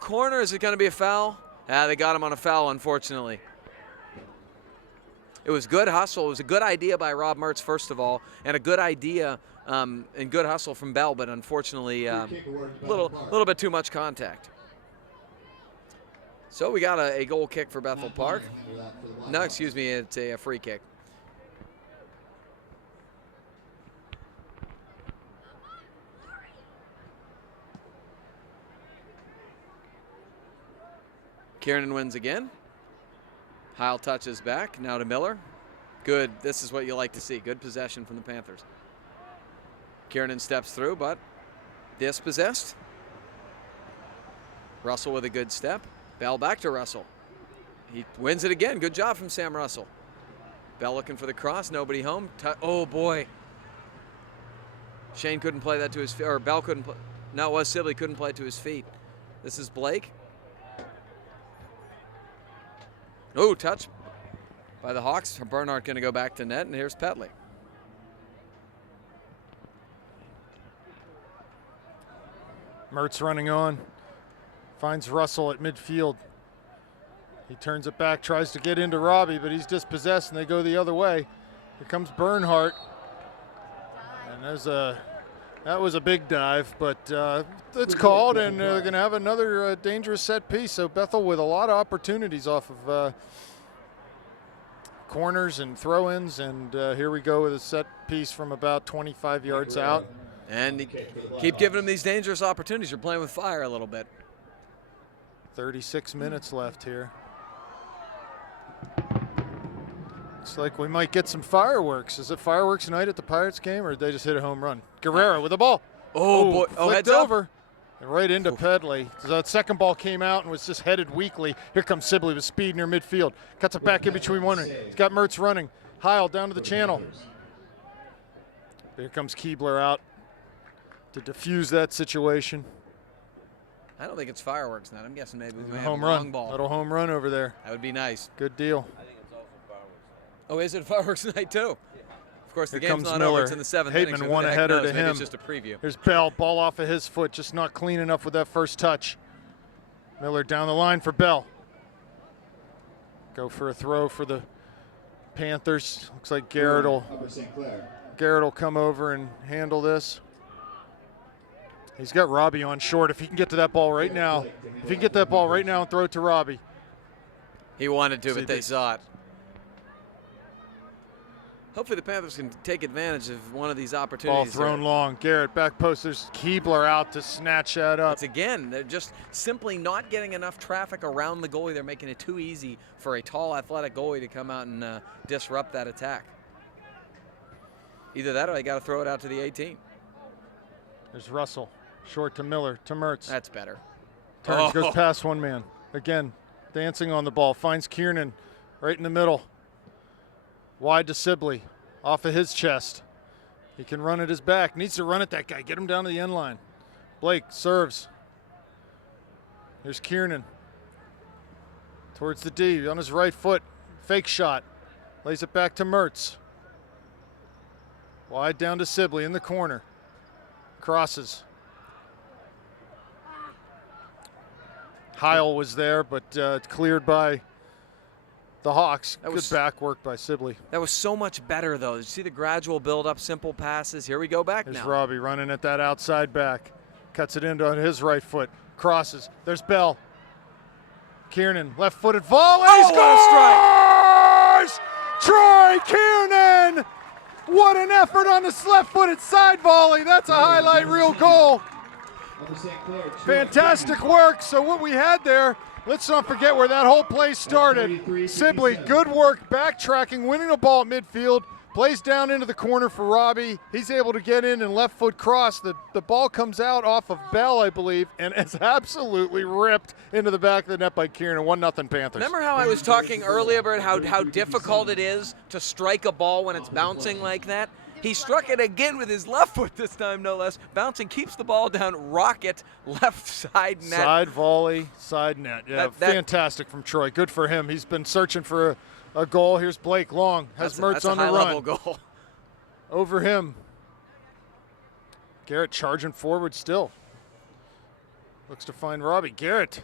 corner. Is it going to be a foul? Yeah, they got him on a foul, unfortunately. It was good hustle. It was a good idea by Rob Mertz, first of all, and a good idea and good hustle from Bell, but unfortunately a little bit too much contact. So we got a goal kick for Bethel Park. No, excuse me, it's a free kick. Kiernan wins again. Heil touches back, now to Miller. Good, this is what you like to see. Good possession from the Panthers. Kiernan steps through, but dispossessed. Russell with a good step. Bell back to Russell. He wins it again. Good job from Sam Russell. Bell looking for the cross, nobody home. Oh boy. Shane couldn't play that to his feet, or Bell couldn't play. No, it was Sibley, couldn't play it to his feet. This is Blake. Oh, touch by the Hawks. Bernhardt going to go back to net, and here's Petley. Mertz running on, finds Russell at midfield. He turns it back, tries to get into Robbie, but he's dispossessed, and they go the other way. Here comes Bernhardt, and that was a big dive, but it's called, and they're going to have another dangerous set piece. So Bethel with a lot of opportunities off of corners and throw-ins, and here we go with a set piece from about 25 yards out. And keep giving them these dangerous opportunities. You're playing with fire a little bit. 36 minutes left here. Looks like we might get some fireworks. Is it fireworks night at the Pirates game, or did they just hit a home run? Guerrero with the ball. Oh boy! Oh, flicked heads over. Up. And right into Pedley. So that second ball came out and was just headed weakly. Here comes Sibley with speed near midfield. Cuts it back in between one. He's got Mertz running. Heil down to the channel. Here comes Keebler out to defuse that situation. I don't think it's fireworks now. I'm guessing maybe we might have Home a run. long ball. Little home run over there. That would be nice. Good deal. I think it's also fireworks. Oh, is it fireworks night too? Of course, the Here game's comes not Miller. over. It's in the seventh inning. Hateman So won who a the heck header knows? to Maybe him. it's just a preview. Here's Bell, ball off of his foot, just not clean enough with that first touch. Miller down the line for Bell. Go for a throw for the Panthers. Looks like Garrett will come over and handle this. He's got Robbie on short. If he can get to that ball right now, and throw it to Robbie. He wanted to, but they saw it. Hopefully the Panthers can take advantage of one of these opportunities. Ball thrown long. Garrett back post. There's Keebler out to snatch that up. It's again, they're just simply not getting enough traffic around the goalie. They're making it too easy for a tall, athletic goalie to come out and disrupt that attack. Either that or they got to throw it out to the 18. There's Russell. Short to Miller, to Mertz. That's better. Turns, goes past one man. Again, dancing on the ball. Finds Kiernan right in the middle. Wide to Sibley. Off of his chest. He can run at his back. Needs to run at that guy. Get him down to the end line. Blake serves. Here's Kiernan. Towards the D. On his right foot. Fake shot. Lays it back to Mertz. Wide down to Sibley in the corner. Crosses. Heil was there, but cleared by the Hawks. Good back work by Sibley. That was so much better, though. Did you see the gradual build-up, simple passes? Here we go back There's now. Robbie running at that outside back. Cuts it into on his right foot. Crosses. There's Bell. Kiernan, left-footed volley. Oh, Scores! Troy Kiernan! What an effort on this left-footed side volley. That's a highlight reel goal. Fantastic work. So what we had there, let's not forget where that whole play started. Sibley, good work, backtracking, winning the ball at midfield, plays down into the corner for Robbie. He's able to get in and left foot cross. The ball comes out off of Bell, I believe, and is absolutely ripped into the back of the net by Kieran. 1-0 Panthers. Remember how I was talking earlier about how difficult it is to strike a ball when it's bouncing like that? He struck it again with his left foot this time, no less. Bouncing, keeps the ball down, rocket, left side net. Side volley, side net. Yeah, fantastic from Troy. Good for him. He's been searching for a goal. Here's Blake Long. Has Mertz on the run. That's a high-level goal. Over him. Garrett charging forward still. Looks to find Robbie. Garrett,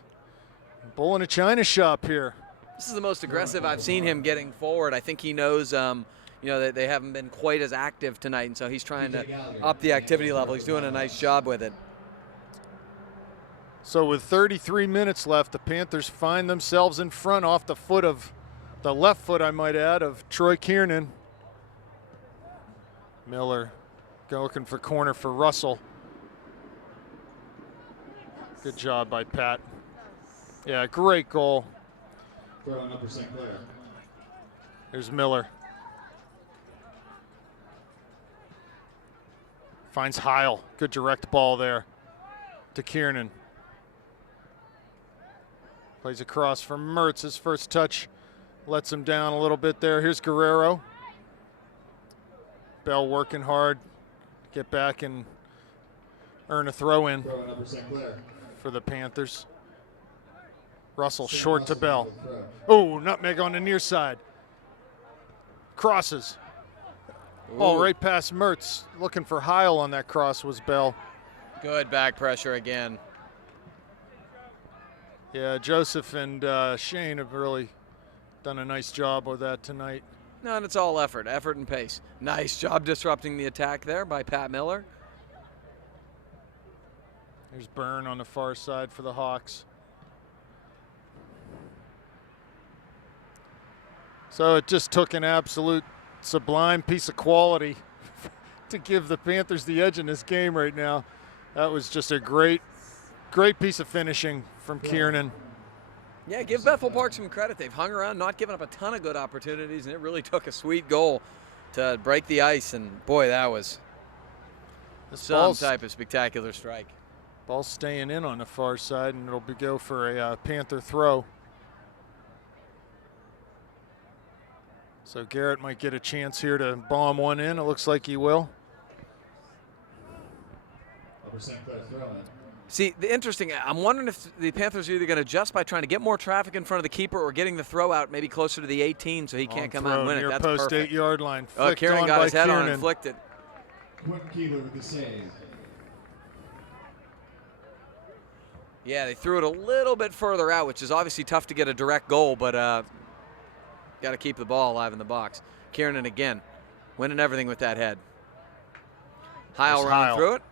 bull in a china shop here. This is the most aggressive I've seen him getting forward. I think he knows that they haven't been quite as active tonight, and so he's trying to up the activity level. He's doing a nice job with it. So with 33 minutes left, the Panthers find themselves in front off the foot of the left foot, I might add, of Troy Kiernan. Miller looking for corner for Russell. Good job by Pat. Yeah, great goal. Here's Miller. Finds Heil. Good direct ball there to Kiernan. Plays across from Mertz. His first touch lets him down a little bit there. Here's Guerrero. Bell working hard to get back and earn a throw in Throw number St. Clair. for the Panthers. Russell Sam short to Russell Bell. with the throw. Oh, nutmeg on the near side. Crosses. Oh, Ooh. right past Mertz. Looking for Heil on that cross was Bell. Good back pressure again. Yeah, Joseph and Shane have really done a nice job with that tonight. No, and it's all effort and pace. Nice job disrupting the attack there by Pat Miller. There's Byrne on the far side for the Hawks. So it just took an absolute sublime piece of quality to give the Panthers the edge in this game right now. That was just a great piece of finishing from Kiernan. Yeah, give Bethel Park some credit. They've hung around, not given up a ton of good opportunities, and it really took a sweet goal to break the ice. And boy, that was some type of spectacular strike. Ball staying in on the far side, and it'll go for a Panther throw. So Garrett might get a chance here to bomb one in. It looks like he will. Number St. Clair throw in. See, the interesting, I'm wondering if the Panthers are either going to adjust by trying to get more traffic in front of the keeper or getting the throw out maybe closer to the 18 so he can't come out and win it. Near That's post perfect. 8-yard line. Oh, Kieran got his head on and flicked it. Quentin Keeler with the save. Yeah, they threw it a little bit further out, which is obviously tough to get a direct goal, but got to keep the ball alive in the box. Kieran again, winning everything with that head. Heil running through it.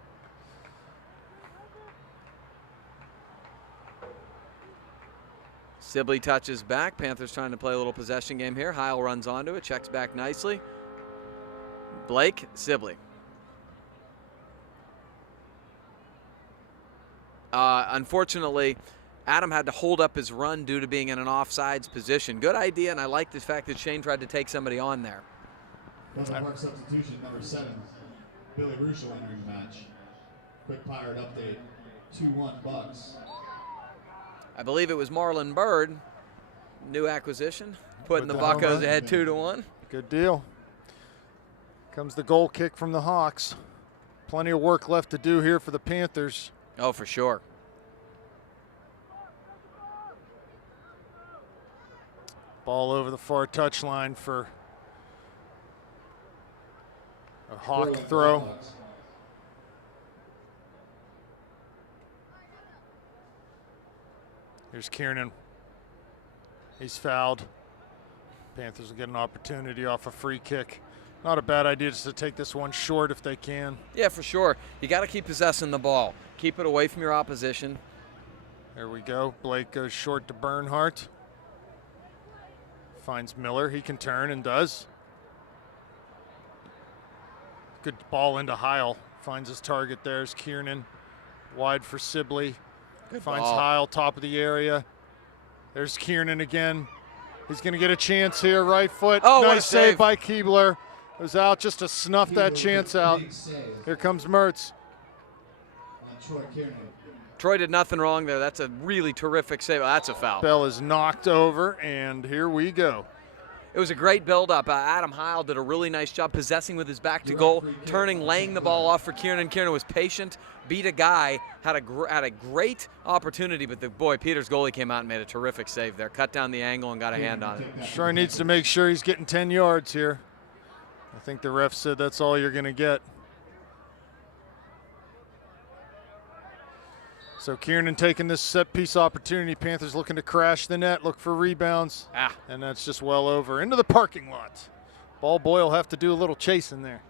Sibley touches back. Panthers trying to play a little possession game here. Heil runs onto it, checks back nicely. Blake, Sibley. Unfortunately, Adam had to hold up his run due to being in an offsides position. Good idea, and I like the fact that Shane tried to take somebody on there. Bethel Park substitution number 7. Billy Ruschel entering the match. Quick Pirate update. 2-1 Bucks. I believe it was Marlon Bird, new acquisition, putting the Buccos ahead 2-1. Good deal. Comes the goal kick from the Hawks. Plenty of work left to do here for the Panthers. Oh, for sure. Ball over the far touchline for a Hawk throw. Here's Kiernan. He's fouled. Panthers will get an opportunity off a free kick. Not a bad idea just to take this one short if they can. Yeah, for sure. You got to keep possessing the ball. Keep it away from your opposition. There we go. Blake goes short to Bernhardt. Finds Miller. He can turn and does. Good ball into Heil. Finds his target. There's Kiernan. Wide for Sibley. Good Finds ball. Heil, top of the area. There's Kiernan again. He's going to get a chance here. Right foot. Oh, what a nice save save by Keebler. It was out just to snuff that chance out. Here comes Mertz. Troy Kiernan. Troy did nothing wrong there. That's a really terrific save. Oh, that's a foul. Bell is knocked over, and here we go. It was a great build-up. Adam Heil did a really nice job possessing with his back to goal, turning, laying the ball off for Kiernan. Kiernan was patient, beat a guy, had a great opportunity, but boy, Peters' goalie came out and made a terrific save there. Cut down the angle and got a hand on it. Troy needs to make sure he's getting 10 yards here. I think the ref said that's all you're going to get. So Kiernan taking this set piece opportunity. Panthers looking to crash the net, look for rebounds. And that's just well over. Into the parking lot. Ball boy will have to do a little chasing there.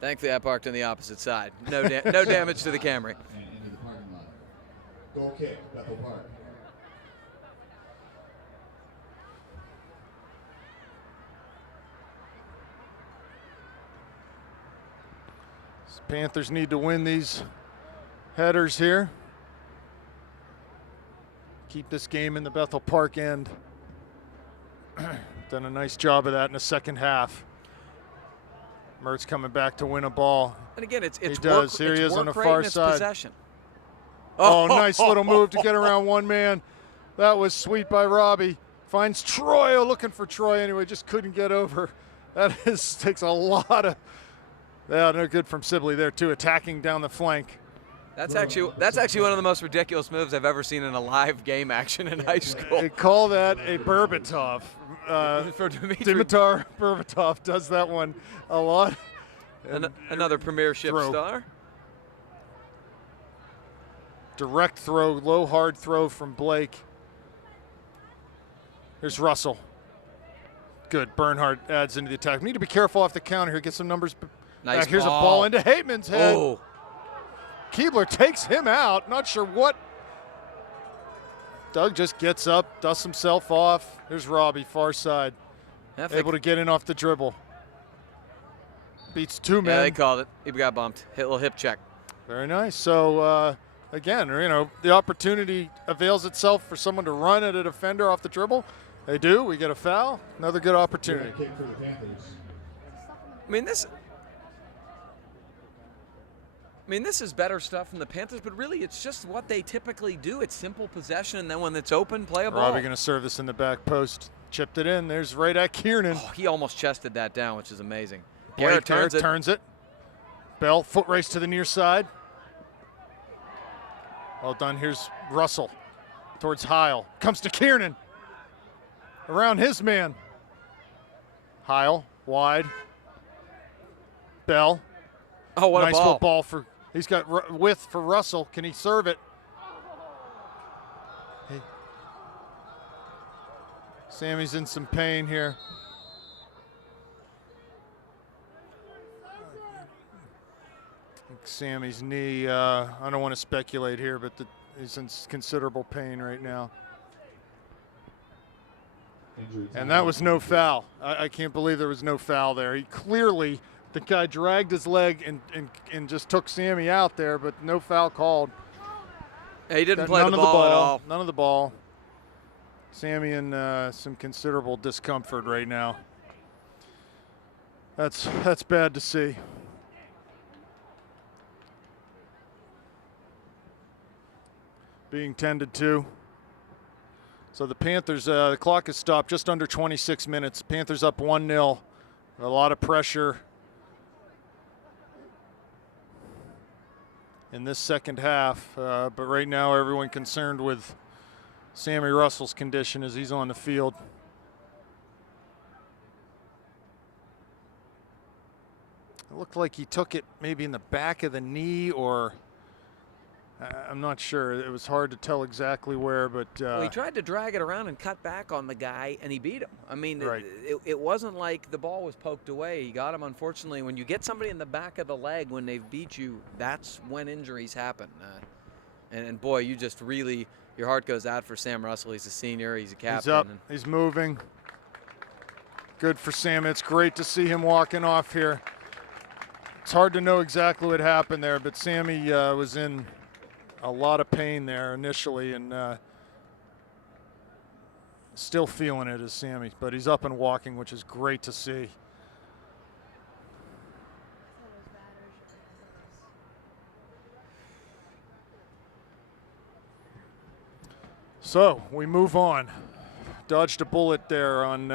Thankfully, I parked on the opposite side. No damage to the Camry. And into the parking lot. Goal kick, Bethel Park. Panthers need to win these headers here. Keep this game in the Bethel Park end. Done a nice job of that in the second half. Mertz coming back to win a ball. And again, it's He work, does. Here he it's is on work the rate far and it's side. possession. Oh, nice little move to get around one man. That was sweet by Robbie. Finds Troy, looking for Troy anyway, just couldn't get over. That takes a lot of, yeah, no good from Sibley there too, attacking down the flank. That's actually one of the most ridiculous moves I've ever seen in a live game action in high school. They call that a Berbatov. For Dmitry. Dimitar Berbatov does that one a lot. Another premiership star. Direct throw, low hard throw from Blake. Here's Russell. Good. Bernhardt adds into the attack. We need to be careful off the counter here. Get some numbers Nice back. Here's a ball into Hateman's head. Oh. Keebler takes him out. Not sure what. Doug just gets up, dusts himself off. Here's Robbie, far side. Able to get in off the dribble. Beats two men. Yeah, they called it. He got bumped. Hit a little hip check. Very nice. So, again, the opportunity avails itself for someone to run at a defender off the dribble. They do. We get a foul. Another good opportunity. Kick for the Panthers. I mean, this is better stuff from the Panthers, but really it's just what they typically do. It's simple possession, and then when it's open, play a ball. Robbie going to serve this in the back post. Chipped it in. There's right at Kiernan. Oh, he almost chested that down, which is amazing. Blake Garrett turns it. Bell, foot race to the near side. Well done. Here's Russell towards Heil. Comes to Kiernan. Around his man. Heil, wide. Bell. Oh, what nice a ball. little ball for, he's got width for Russell. Can he serve it? Hey. Sammy's in some pain here. I think Sammy's knee, I don't want to speculate here, but he's in considerable pain right now. And that was no foul. I can't believe there was no foul there. He clearly, the guy dragged his leg and just took Sammy out there, but no foul called. Yeah, he didn't play the ball at all. None of the ball. Sammy in some considerable discomfort right now. That's bad to see. Being tended to. So the Panthers, the clock is stopped just under 26 minutes. Panthers up 1-0. A lot of pressure in this second half. But right now everyone concerned with Sammy Russell's condition as he's on the field. It looked like he took it maybe in the back of the knee, or I'm not sure. It was hard to tell exactly where, but well, he tried to drag it around and cut back on the guy, and he beat him. I mean, right. it wasn't like the ball was poked away. He got him, unfortunately. When you get somebody in the back of the leg when they've beat you, that's when injuries happen. And boy, you just really, your heart goes out for Sam Russell. He's a senior. He's a captain. He's up. He's moving. Good for Sam. It's great to see him walking off here. It's hard to know exactly what happened there, but Sammy was in a lot of pain there initially, and still feeling it as Sammy, but he's up and walking, which is great to see. So we move on. Dodged a bullet there on,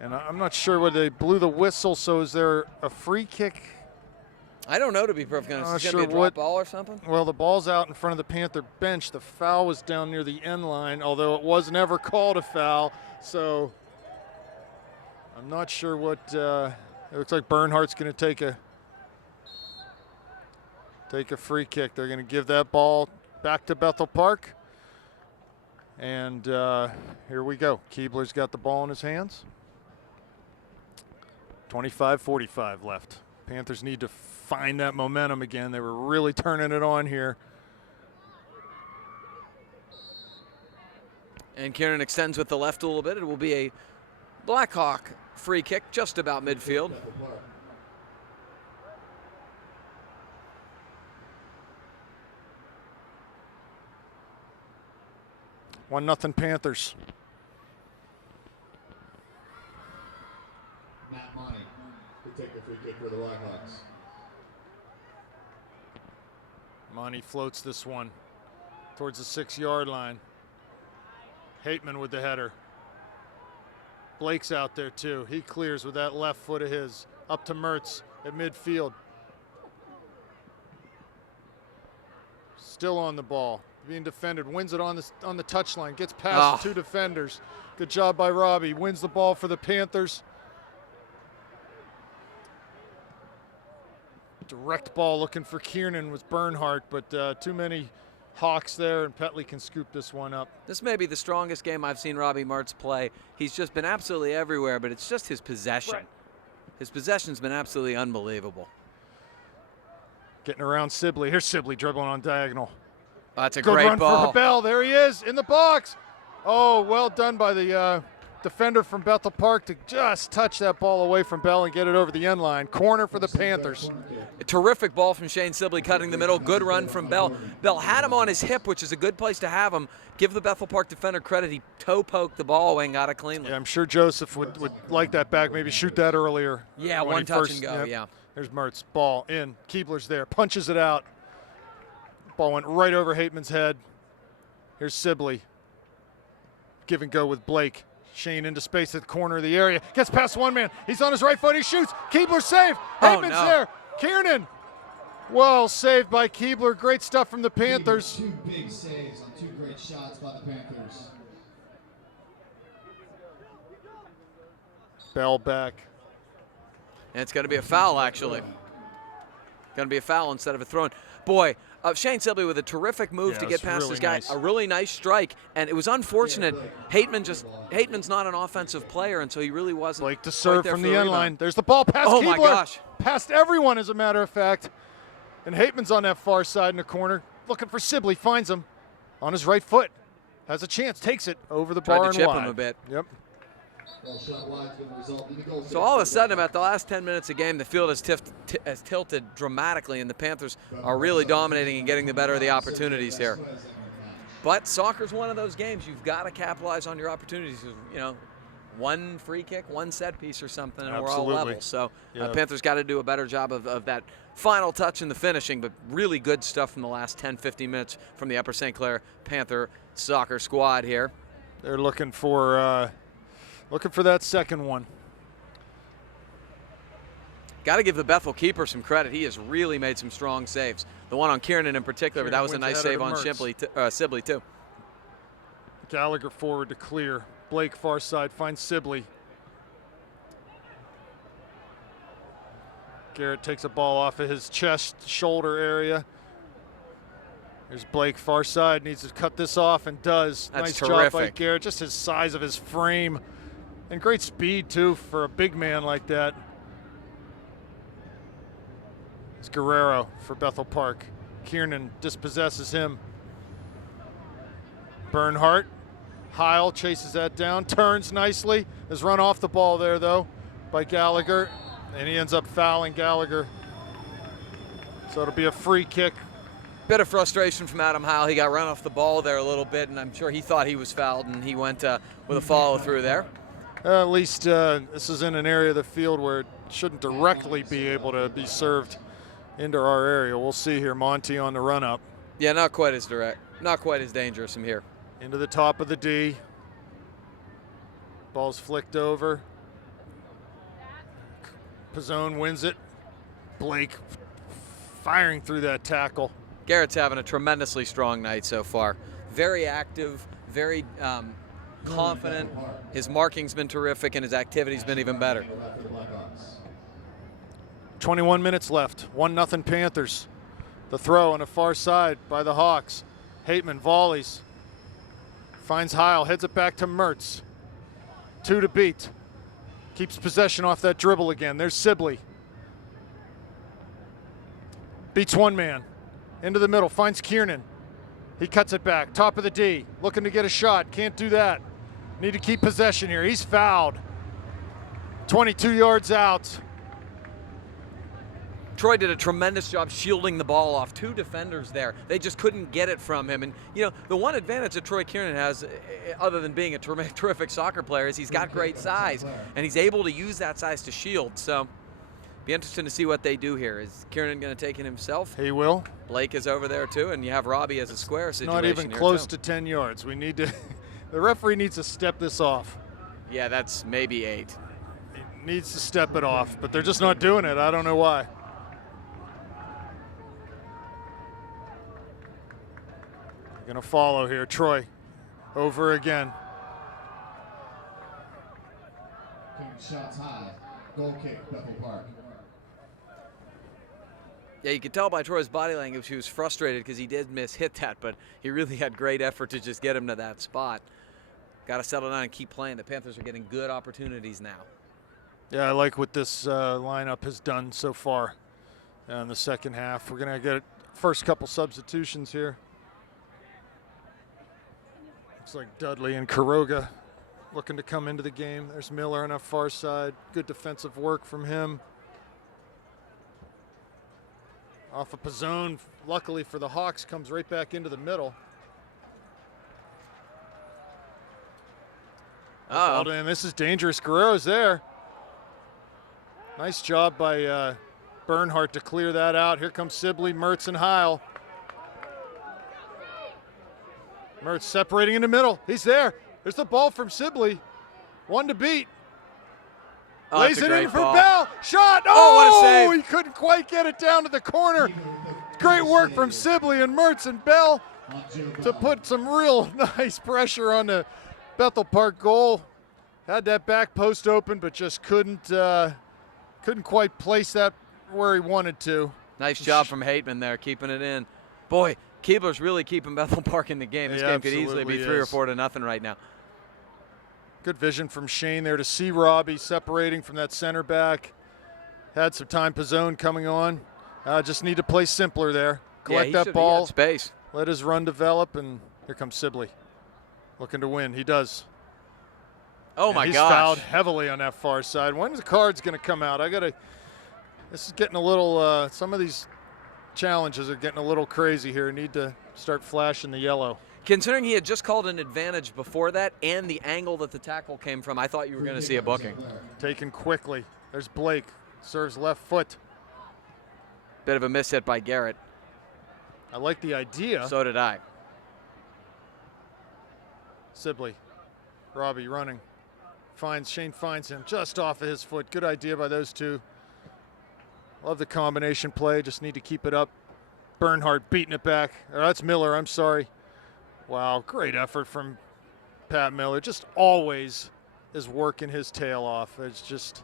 and I'm not sure whether they blew the whistle, so is there a free kick? I don't know, to be perfectly honest. Is it going to be a drop ball or something? Well, the ball's out in front of the Panther bench. The foul was down near the end line, although it was never called a foul. So I'm not sure what. It looks like Bernhardt's going to take a free kick. They're going to give that ball back to Bethel Park. And here we go. Keebler's got the ball in his hands. 25:45 left. Panthers need to find that momentum again. They were really turning it on here. And Kieran extends with the left a little bit. It will be a Blackhawk free kick just about midfield. 1-0 Panthers. Matt Money to take the free kick for the Blackhawks. Monty floats this one towards the 6-yard line. Hateman with the header. Blake's out there too. He clears with that left foot of his. Up to Mertz at midfield. Still on the ball. Being defended. Wins it on the touchline. Gets past the two defenders. Good job by Robbie. Wins the ball for the Panthers. Direct ball looking for Kiernan with Bernhardt, but too many Hawks there, and Petley can scoop this one up. This may be the strongest game I've seen Robbie Mertz play. He's just been absolutely everywhere, but it's just his possession. Right. His possession's been absolutely unbelievable. Getting around Sibley. Here's Sibley dribbling on diagonal. Oh, that's a Good great run ball. for Bell. There he is in the box. Oh, well done by the defender from Bethel Park to just touch that ball away from Bell and get it over the end line. Corner for the Panthers. A terrific ball from Shane Sibley cutting the middle. Good run from Bell. Bell had him on his hip, which is a good place to have him. Give the Bethel Park defender credit. He toe poked the ball away and got it cleanly. Yeah, I'm sure Joseph would like that back. Maybe shoot that earlier. Yeah, when one he touch first, and go, yep. yeah. There's Mertz. Ball in. Keebler's there. Punches it out. Ball went right over Hateman's head. Here's Sibley. Give and go with Blake. Shane into space at the corner of the area. Gets past one man. He's on his right foot. He shoots. Keebler safe. Hateman's there. Kiernan. Well saved by Keebler. Great stuff from the Panthers. Two big saves on two great shots by the Panthers. Bell back. And it's going to be a foul, actually. Going to be a foul instead of a throw-in. Boy, Shane Sibley with a terrific move to get past really this guy. nice. A really nice strike, and it was unfortunate. Hateman's not an offensive player, and so he really wasn't. Blake to serve there from for the end rebound. line. There's the ball past Oh, Keebler. my gosh. Past everyone, as a matter of fact. And Hateman's on that far side in the corner. Looking for Sibley. Finds him on his right foot. Has a chance. Takes it over the bar Tried and to chip wide. him a bit. Yep. So all of a sudden, about the last 10 minutes of the game, the field has tilted dramatically, and the Panthers are really dominating and getting the better of the opportunities here. But soccer's one of those games. You've got to capitalize on your opportunities. You know, one free kick, one set piece or something, and we're all level. So Panthers got to do a better job of that final touch in the finishing, but really good stuff from the last 10, 15 minutes from the Upper St. Clair Panther soccer squad here. They're looking for that second one. Got to give the Bethel keeper some credit. He has really made some strong saves. The one on Kiernan in particular, but that was a nice save on Sibley too. Gallagher forward to clear. Blake far side finds Sibley. Garrett takes a ball off of his chest, shoulder area. There's Blake far side, needs to cut this off and does. That's nice terrific. job by Garrett, just his size of his frame. And great speed too for a big man like that. It's Guerrero for Bethel Park. Kiernan dispossesses him. Bernhardt. Heil chases that down, turns nicely. Is run off the ball there though by Gallagher. And he ends up fouling Gallagher. So it'll be a free kick. Bit of frustration from Adam Heil. He got run off the ball there a little bit, and I'm sure he thought he was fouled, and he went with a follow through there. At least this is in an area of the field where it shouldn't directly be able to be served into our area. We'll see here. Monty on the run up. Yeah, not quite as direct, not quite as dangerous from here. Into the top of the D. Ball's flicked over. Pizzone wins it. Blake firing through that tackle. Garrett's having a tremendously strong night so far. Very active, very confident. His marking's been terrific, and his activity's been even better. 21 minutes left. 1-0 Panthers. The throw on the far side by the Hawks. Hateman volleys. Finds Heil, heads it back to Mertz. 2 to beat. Keeps possession off that dribble again. There's Sibley. Beats one man. Into the middle, finds Kiernan. He cuts it back, top of the D. Looking to get a shot, can't do that. Need to keep possession here. He's fouled. 22 yards out. Troy did a tremendous job shielding the ball off. 2 defenders there. They just couldn't get it from him. And, you know, the one advantage that Troy Kiernan has, other than being a terrific soccer player, is he's got great size. And he's able to use that size to shield. So, be interesting to see what they do here. Is Kiernan going to take it himself? He will. Blake is over there, too. And you have Robbie as a square situation. Not even here close too. to 10 yards. We need to The referee needs to step this off. Yeah, that's maybe 8. He needs to step it off, but they're just not doing it. I don't know why. Gonna follow here. Troy over again. Shots high. Goal kick, Bethel Park. Yeah, you could tell by Troy's body language he was frustrated because he did hit that, but he really had great effort to just get him to that spot. Got to settle down and keep playing. The Panthers are getting good opportunities now. Yeah, I like what this lineup has done so far in the second half. We're going to get first couple substitutions here. Looks like Dudley and Kuroga looking to come into the game. There's Miller on that far side. Good defensive work from him. Off of Pizzone, luckily for the Hawks, comes right back into the middle. Uh-oh. And this is dangerous. Guerrero's there. Nice job by Bernhardt to clear that out. Here comes Sibley, Mertz, and Heil. Mertz separating in the middle. He's there. There's the ball from Sibley. One to beat. Oh, Lays that's a it great in for ball. Bell. Shot. Oh, what a save. He couldn't quite get it down to the corner. Great work from Sibley and Mertz and Bell to put some real nice pressure on the Bethel Park goal. Had that back post open, but just couldn't quite place that where he wanted to. Nice job from Hateman there, keeping it in. Boy, Keebler's really keeping Bethel Park in the game. This game could easily be 3 or 4 to nothing right now. Good vision from Shane there to see Robbie separating from that center back. Had some time. Pizzone coming on. Just need to play simpler there. Collect that ball. He had space. Let his run develop, and here comes Sibley. Looking to win. He does. Oh, and my he's gosh. fouled heavily on that far side. When's the card's going to come out? This is getting a little, some of these challenges are getting a little crazy here. Need to start flashing the yellow. Considering he had just called an advantage before that and the angle that the tackle came from, I thought you were going to see a booking. Taken quickly. There's Blake. Serves left foot. Bit of a miss hit by Garrett. I like the idea. So did I. Sibley. Robbie running. Shane finds him just off of his foot. Good idea by those two. Love the combination play. Just need to keep it up. Bernhardt beating it back. Oh, that's Miller. I'm sorry. Wow, great effort from Pat Miller. Just always is working his tail off. It's just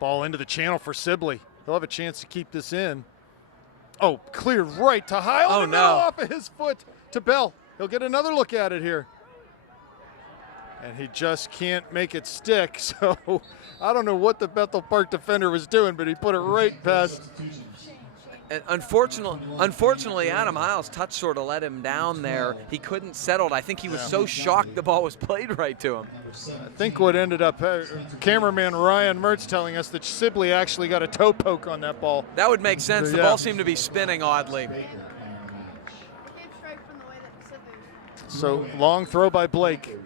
ball into the channel for Sibley. He'll have a chance to keep this in. Oh, cleared right to Heil. Oh, no. Off of his foot to Bell. He'll get another look at it here. And he just can't make it stick. So I don't know what the Bethel Park defender was doing, but he put it right past. And unfortunately, Adam Hiles' touch sort of let him down there. He couldn't settle it. I think he was so shocked the ball was played right to him. I think what ended up, cameraman Ryan Mertz telling us that Sibley actually got a toe poke on that ball. That would make sense. The ball seemed to be spinning oddly. Can't strike from the way that Sibley So long throw by Blake.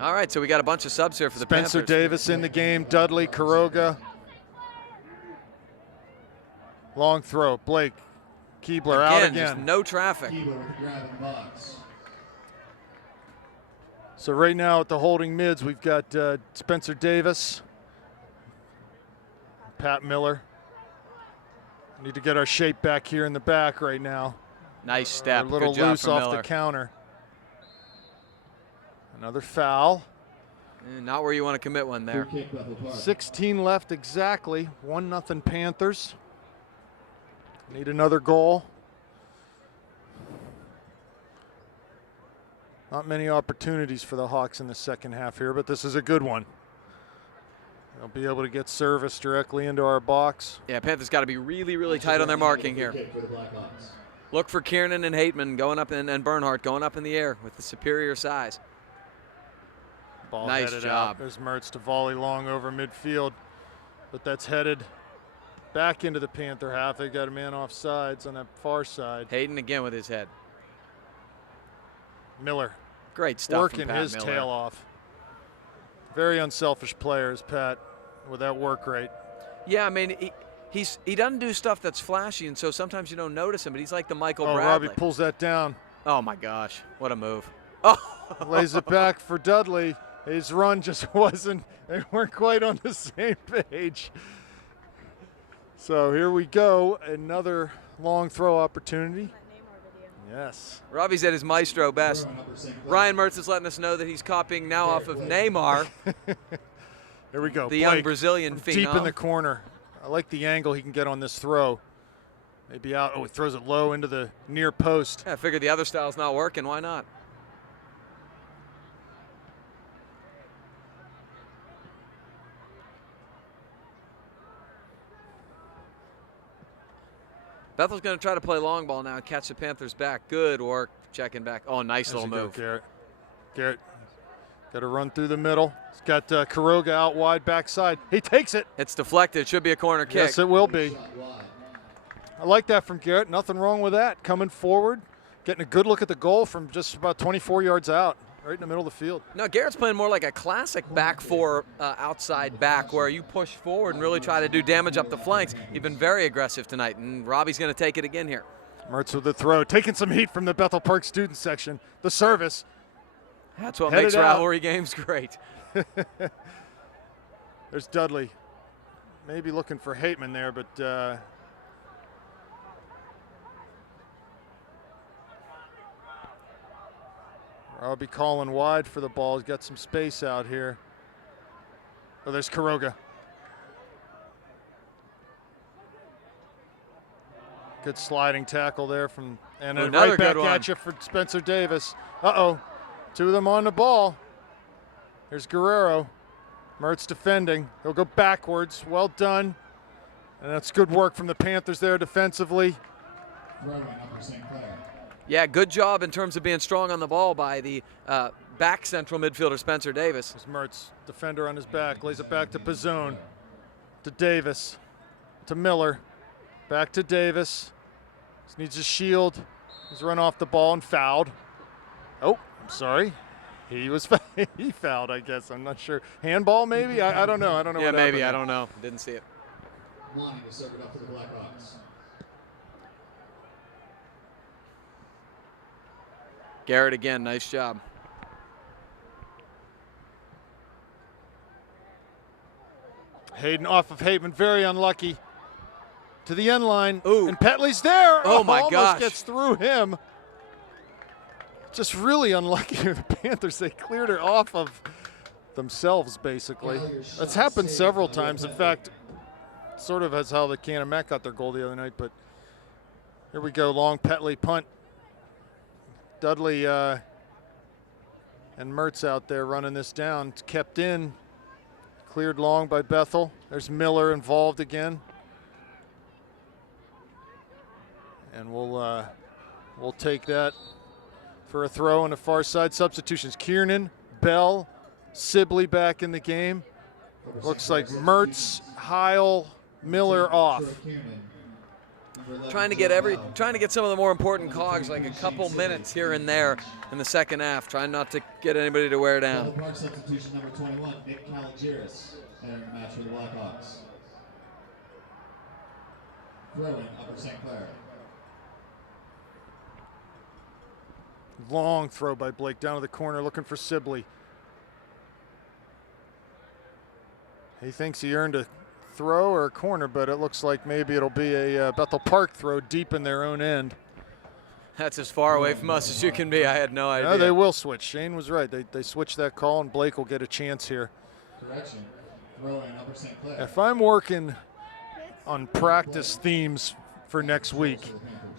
All right, so we got a bunch of subs here for the Spencer Panthers. Davis in the game. Dudley, Kuroga. Long throw. Blake. Keebler out again. Just no traffic. Keebler with the grab in the box. So right now at the holding mids, we've got Spencer Davis, Pat Miller. Need to get our shape back here in the back right now. Nice step. We're a little Good job loose from off Miller. the counter. Another foul. Not where you want to commit one there. Free kick, Bethel Park. 16 left exactly. 1-0 Panthers. Need another goal. Not many opportunities for the Hawks in the second half here, but this is a good one. They'll be able to get service directly into our box. Yeah, Panthers got to be really, really tight on their marking here. Free kick for the Blackhawks. Look for Kiernan and Hateman going up and Bernhardt going up in the air with the superior size. Ball Nice headed job. out. There's Mertz to volley long over midfield, but that's headed back into the Panther half. They got a man off sides on that far side. Hayden again with his head. Miller Great stuff working from Pat his Miller. tail off. Very unselfish players, Pat, with that work rate. Yeah, I mean, he doesn't do stuff that's flashy, and so sometimes you don't notice him, but he's like the Michael Oh, Bradley. Robbie pulls that down. Oh, my gosh. What a move. Oh, Lays it back for Dudley. His run just wasn't, they weren't quite on the same page. So here we go, another long throw opportunity. Yes. Robbie's at his maestro best. Ryan Mertz is letting us know that he's copying now off of Neymar, Here we go. the young Blake Brazilian from deep in phenom. the corner. I like the angle he can get on this throw. Maybe out. Oh, he throws it low into the near post. Yeah, I figured the other style's not working. Why not? Bethel's going to try to play long ball now and catch the Panthers back. Good work checking back. Oh, nice little move. Garrett. Garrett got to run through the middle. He's got Kuroga out wide backside. He takes it. It's deflected. Should be a corner kick. Yes, it will be. I like that from Garrett. Nothing wrong with that. Coming forward, getting a good look at the goal from just about 24 yards out, right in the middle of the field. No, Garrett's playing more like a classic back four outside back where you push forward and really try to do damage up the flanks. You've been very aggressive tonight, and Robbie's going to take it again here. Mertz with the throw, taking some heat from the Bethel Park student section. The service. That's what Headed makes out. rivalry games great. There's Dudley. Maybe looking for Hateman there, but Robbie calling wide for the ball. He's got some space out here. Oh, there's Kuroga. Good sliding tackle there from, and then Another right back good one. at you for Spencer Davis. Uh-oh, two of them on the ball. There's Guerrero. Mertz defending. He'll go backwards. Well done. And that's good work from the Panthers there defensively. Yeah, good job in terms of being strong on the ball by the back central midfielder Spencer Davis. There's Mertz, defender on his back, lays it back to Pizzone, to Davis, to Miller, back to Davis. Just needs a shield. He's run off the ball and fouled. Oh, I'm sorry. He was he fouled, I guess. I'm not sure. Handball, maybe? I don't know. I don't know. Yeah, what maybe. happened I there. don't know. Didn't see it. Wanting to serve it up to the Blackhawks. Garrett again. Nice job. Hayden off of Hateman, very unlucky. To the end line. Ooh. And Petley's there. Oh, my almost gosh. gets through him. Just really unlucky with the Panthers. They cleared it off of themselves, basically. That's happened several times. In fact, sort of as how the Canumet got their goal the other night. But here we go, long Petley punt. Dudley and Mertz out there running this down. It's kept in. Cleared long by Bethel. There's Miller involved again. And we'll take that for a throw on the far side. Substitutions: Kiernan, Bell, Sibley back in the game. Looks like Mertz, Heil, Miller off. Trying to get some of the more important cogs, like a couple minutes here and there in the second half. Trying not to get anybody to wear down. Bethel Park substitution number 21, Nick Caligiris, entering the match for the Blackhawks. Throwing Upper St. Clair. Long throw by Blake down to the corner, looking for Sibley. He thinks he earned a throw or a corner, but it looks like maybe it'll be a Bethel Park throw deep in their own end. That's as far away from us as you can be. I had no idea. No, they will switch. Shane was right. They switched that call, and Blake will get a chance here. Correction. Throwing Upper St. Clair. If I'm working on practice themes for next week,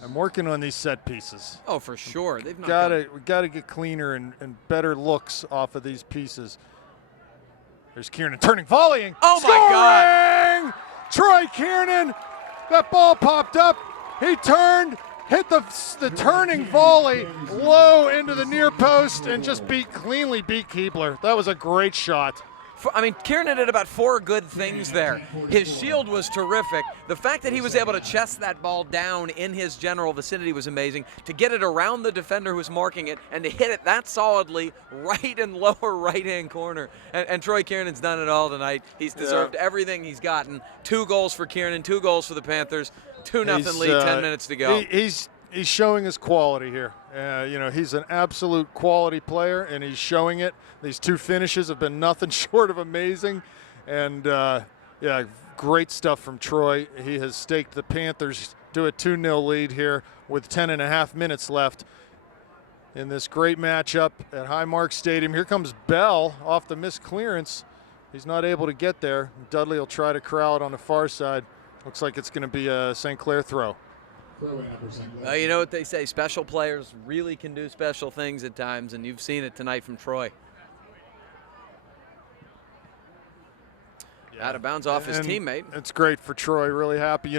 I'm working on these set pieces. Oh, for sure. They've not We gotta get cleaner and better looks off of these pieces. There's Kiernan turning, volleying. Oh my God! Troy Kiernan, that ball popped up. He turned, hit the turning volley low into the near post, and just cleanly beat Keebler. That was a great shot. I mean, Kiernan did about 4 good things there. His shield was terrific. The fact that he was able to chest that ball down in his general vicinity was amazing. To get it around the defender who was marking it and to hit it that solidly right in lower right-hand corner. And Troy Kiernan's done it all tonight. He's deserved everything he's gotten. 2 goals for Kiernan, 2 goals for the Panthers, 2-0 lead, 10 minutes to go. he's showing his quality here. He's an absolute quality player, and he's showing it. These 2 finishes have been nothing short of amazing. And, great stuff from Troy. He has staked the Panthers to a 2-0 lead here with 10.5 minutes left in this great matchup at Highmark Stadium. Here comes Bell off the missed clearance. He's not able to get there. Dudley will try to corral it on the far side. Looks like it's going to be a St. Clair throw. You know what they say, special players really can do special things at times, and you've seen it tonight from Troy. Out of bounds off his teammate. It's great for Troy, really happy.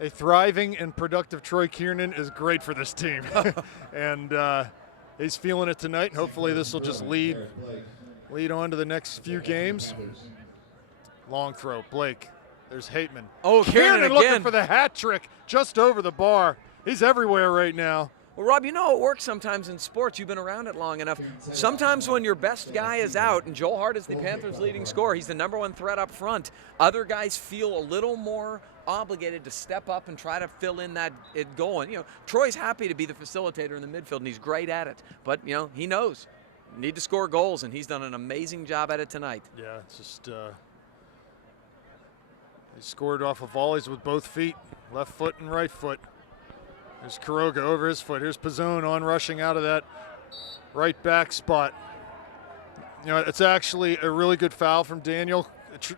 A thriving and productive Troy Kiernan is great for this team. And he's feeling it tonight. Hopefully this will just lead on to the next few games. Long throw, Blake. There's Hateman. Oh, Kiernan looking for the hat trick just over the bar. He's everywhere right now. Well, Rob, you know it works sometimes in sports. You've been around it long enough. Sometimes when your best guy is out, and Joel Hart is the Panthers' leading scorer, he's the #1 threat up front, other guys feel a little more obligated to step up and try to fill in it going. Troy's happy to be the facilitator in the midfield, and he's great at it. But, he knows. You need to score goals, and he's done an amazing job at it tonight. Yeah, it's just he scored off of volleys with both feet, left foot and right foot. There's Kuroga over his foot. Here's Pizzone on rushing out of that right back spot. It's actually a really good foul from Daniel.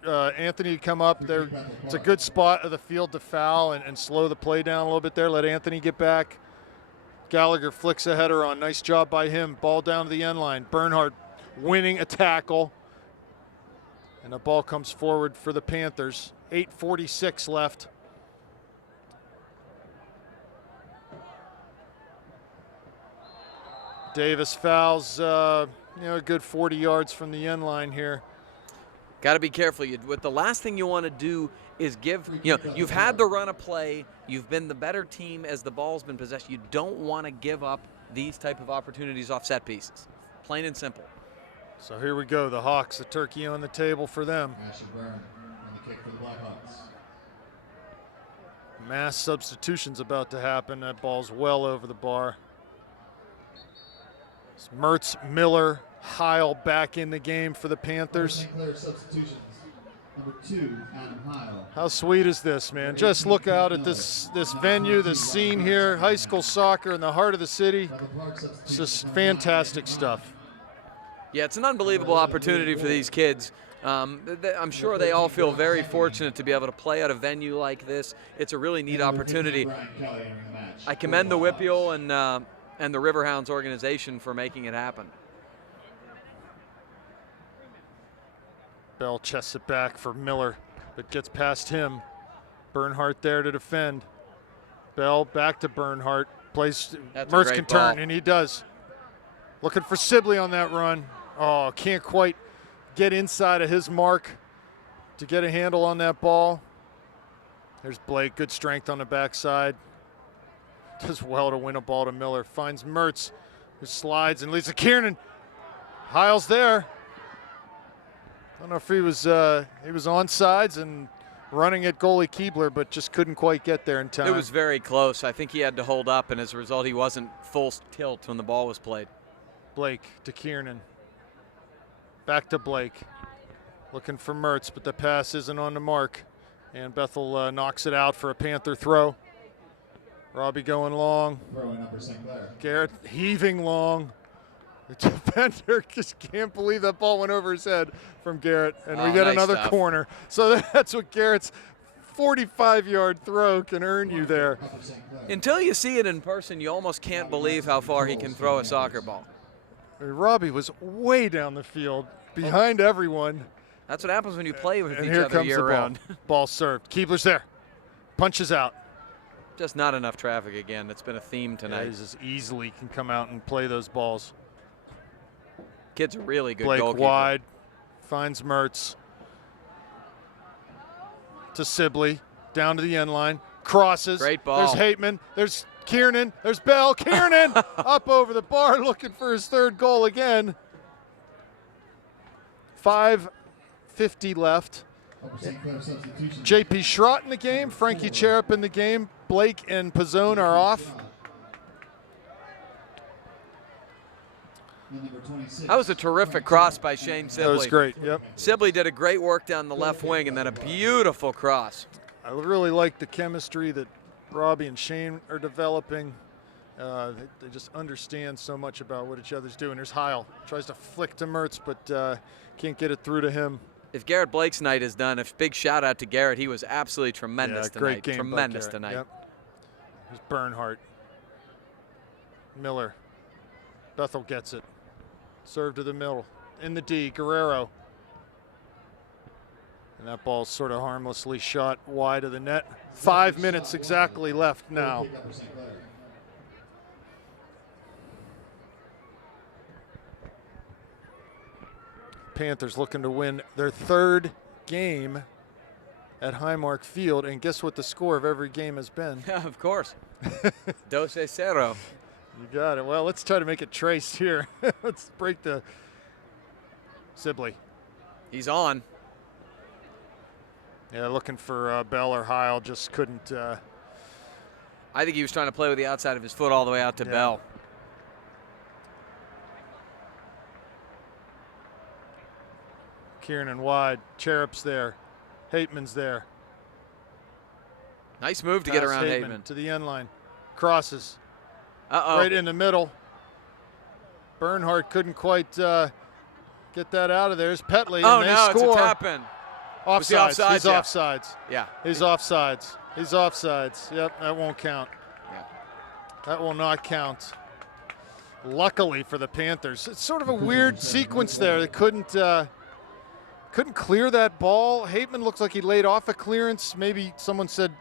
Anthony come up there. It's a good spot of the field to foul and slow the play down a little bit there. Let Anthony get back. Gallagher flicks a header on. Nice job by him. Ball down to the end line. Bernhardt winning a tackle. And the ball comes forward for the Panthers. 8:46 left. Davis fouls, a good 40 yards from the end line here. Got to be careful. With the last thing you want to do is you've had the run of play. You've been the better team as the ball's been possessed. You don't want to give up these type of opportunities off set pieces. Plain and simple. So here we go. The Hawks, the turkey on the table for them. Mass substitution's about to happen. That ball's well over the bar. It's Mertz, Miller, Heil back in the game for the Panthers. How sweet is this, man? Just look out at this venue, this scene here. High school soccer in the heart of the city. It's just fantastic stuff. Yeah, it's an unbelievable opportunity for these kids. I'm sure they all feel very fortunate to be able to play at a venue like this. It's a really neat opportunity. I commend the Whippeal and the Riverhounds organization for making it happen. Bell chests it back for Miller, but gets past him. Bernhardt there to defend. Bell back to Bernhardt. Plays. Mertz can turn, and he does. Looking for Sibley on that run. Oh, can't quite get inside of his mark to get a handle on that ball. There's Blake, good strength on the backside. Does well to win a ball to Miller. Finds Mertz, who slides and leads to Kiernan. Heil's there. I don't know if he was on sides and running at goalie Keebler, but just couldn't quite get there in time. It was very close. I think he had to hold up, and as a result, he wasn't full tilt when the ball was played. Blake to Kiernan. Back to Blake. Looking for Mertz, but the pass isn't on the mark. And Bethel knocks it out for a Panther throw. Robbie going long. Garrett heaving long. The defender just can't believe that ball went over his head from Garrett. And we get nice another stuff. Corner. So that's what Garrett's 45-yard throw can earn you there. Until you see it in person, you almost can't believe how far he can throw a soccer ball. I mean, Robbie was way down the field, behind everyone. That's what happens when you play with And each here other comes the year-round. ball served. Keebler's there. Punches out. Just not enough traffic again. That's been a theme Yeah, tonight. he just easily can come out and play those balls. Kid's a really good Blake goalkeeper. wide, finds Mertz. To Sibley, down to the end line, crosses. Great ball. There's Hateman, there's Kiernan, there's Bell. Kiernan up over the bar looking for his third goal again. 5:50 left. Upper St. Clair substitution. J.P. Schrott in the game, Frankie Cherub in the game, Blake and Pizzone are off. And number 26. That was a terrific cross by Shane Sibley. That was great, yep. Sibley did a great work down the left wing and then a beautiful cross. I really like the chemistry that Robbie and Shane are developing. They just understand so much about what each other's doing. There's Heil, tries to flick to Mertz, but can't get it through to him. If Garrett Blake's night is done, big shout out to Garrett. He was absolutely tremendous Yeah, great tonight. game by Tremendous Garrett, tonight. Yep. Here's Bernhardt. Miller. Bethel gets it. Serve to the middle. In the D, Guerrero. And that ball's sort of harmlessly shot wide of the net. 5 minutes exactly left now. Panthers looking to win their third game at Highmark Field. And guess what the score of every game has been? Yeah, of course. 2-0. You got it. Well, let's try to make it traced here. Let's break the Sibley. He's on. Yeah, looking for Bell or Heil, just couldn't. I think he was trying to play with the outside of his foot all the way out to Bell. Kiernan wide, Cherub's there, Hateman's there. Nice move to get around Hateman. To the end line, crosses. Uh-oh. Right in the middle. Bernhardt couldn't quite get that out of there. It's Petley, Oh, and they no, score. it's a tap-in. Offsides. offsides? He's Yeah. offsides. Yeah. He's offsides. He's offsides. Yep, that won't count. Yeah. That will not count. Luckily for the Panthers. It's sort of a weird sequence there. They couldn't clear that ball. Hateman looks like he laid off a clearance. Maybe someone said,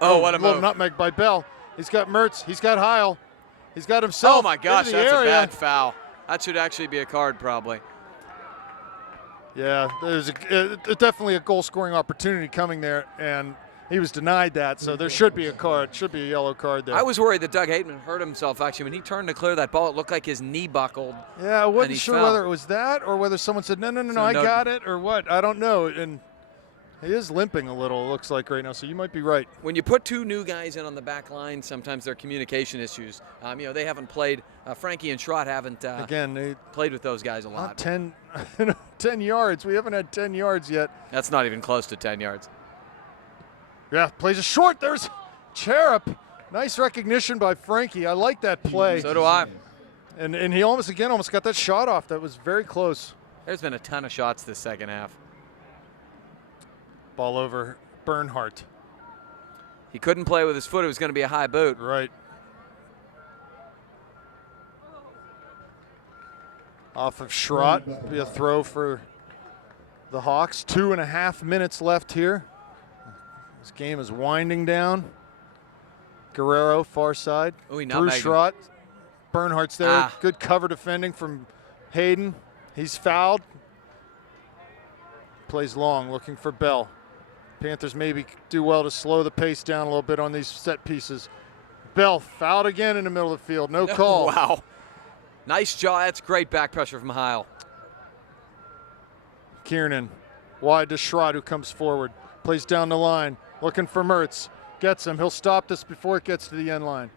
Oh, what a little move. nutmeg by Bell. He's got Mertz. He's got Heil. He's got himself. Oh, my gosh, into the that's area. a bad foul. That should actually be a card, probably. Yeah, there's definitely a goal-scoring opportunity coming there, and he was denied that, so there should be a card. Should be a yellow card there. I was worried that Doug Hateman hurt himself, actually. When he turned to clear that ball, it looked like his knee buckled. Yeah, I wasn't he sure fell. whether it was that or whether someone said, no, I no- got it, or what. I don't know. And he is limping a little, it looks like right now, so you might be right. When you put two new guys in on the back line, sometimes there are communication issues. They haven't played. Frankie and Schrott haven't Again, they played with those guys a not lot. 10 yards. We haven't had 10 yards yet. That's not even close to 10 yards. Yeah, plays a short. There's Cherub. Nice recognition by Frankie. I like that play. So do I. And he almost got that shot off. That was very close. There's been a ton of shots this second half. Ball over Bernhardt. He couldn't play with his foot. It was going to be a high boot. Right. Off of Schrott. Be a throw for the Hawks. 2.5 minutes left here. This game is winding down. Guerrero, far side. Oh, he Drew nutmegged him. Schrott. Bernhardt's there. Ah. Good cover defending from Hayden. He's fouled. Plays long, looking for Bell. Panthers maybe do well to slow the pace down a little bit on these set pieces. Bell fouled again in the middle of the field. No call. Wow. Nice jaw. That's great back pressure from Heil. Kiernan wide to Schrott, who comes forward. Plays down the line. Looking for Mertz. Gets him. He'll stop this before it gets to the end line.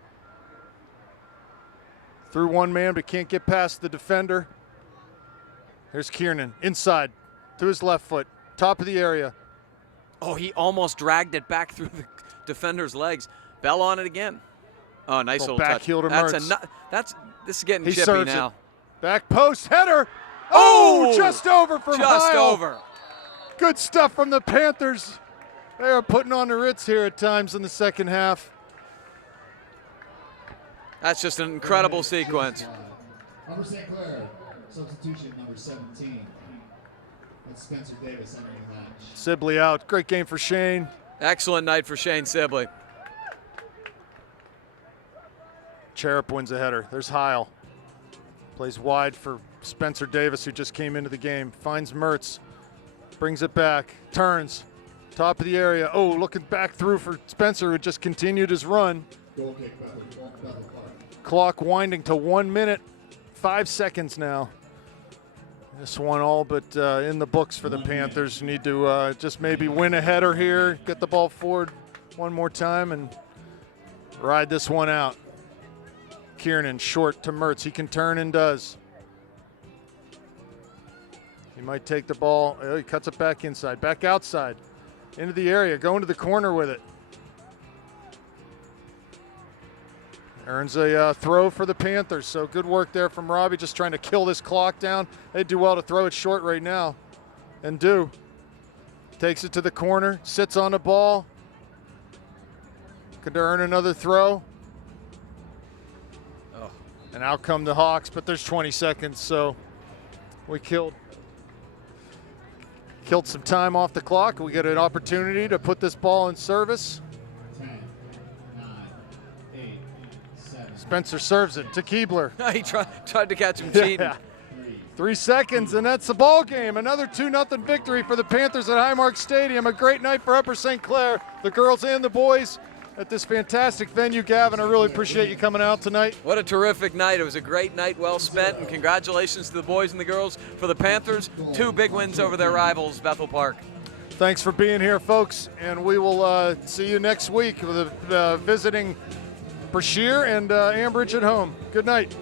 Through one man, but can't get past the defender. Here's Kiernan. Inside. To his left foot. Top of the area. Oh, he almost dragged it back through the defender's legs. Bell on it again. Oh, nice Little little back touch. heel to That's Mertz. this is getting He chippy serves now. it. Back post header. Oh, Oh! just over from Just Heil. over. Good stuff from the Panthers. They are putting on the Ritz here at times in the second half. That's just an incredible sequence. Upper St. Clair, substitution number 17. That's Spencer Davis entering the match. Sibley out. Great game for Shane. Excellent night for Shane Sibley. Cherub wins a header. There's Heil. Plays wide for Spencer Davis, who just came into the game. Finds Mertz. Brings it back. Turns. Top of the area. Oh, looking back through for Spencer, who just continued his run. Goal kick, Bethel Park. Clock winding to 1 minute, 5 seconds now. This one all but in the books for the Panthers. Need to just maybe win a header here, get the ball forward one more time, and ride this one out. Kiernan short to Mertz. He can turn and does. He might take the ball. Oh, he cuts it back inside, back outside, into the area, going to the corner with it. Earns a throw for the Panthers, so good work there from Robbie, just trying to kill this clock down. They do well to throw it short right now, and do. Takes it to the corner, sits on the ball. Could earn another throw. Oh. And out come the Hawks, but there's 20 seconds, so we killed some time off the clock. We get an opportunity to put this ball in service. 10, 9, 8, 7, Spencer serves it to Keebler. He tried to catch him cheating. Yeah. 3 seconds, and that's the ball game. Another 2-0 victory for the Panthers at Highmark Stadium. A great night for Upper St. Clair, the girls and the boys at this fantastic venue. Gavin, I really appreciate you coming out tonight. What a terrific night. It was a great night, well spent, and congratulations to the boys and the girls for the Panthers. 2 big wins over their rivals, Bethel Park. Thanks for being here, folks, and we will see you next week with visiting Brashear and Ambridge at home. Good night.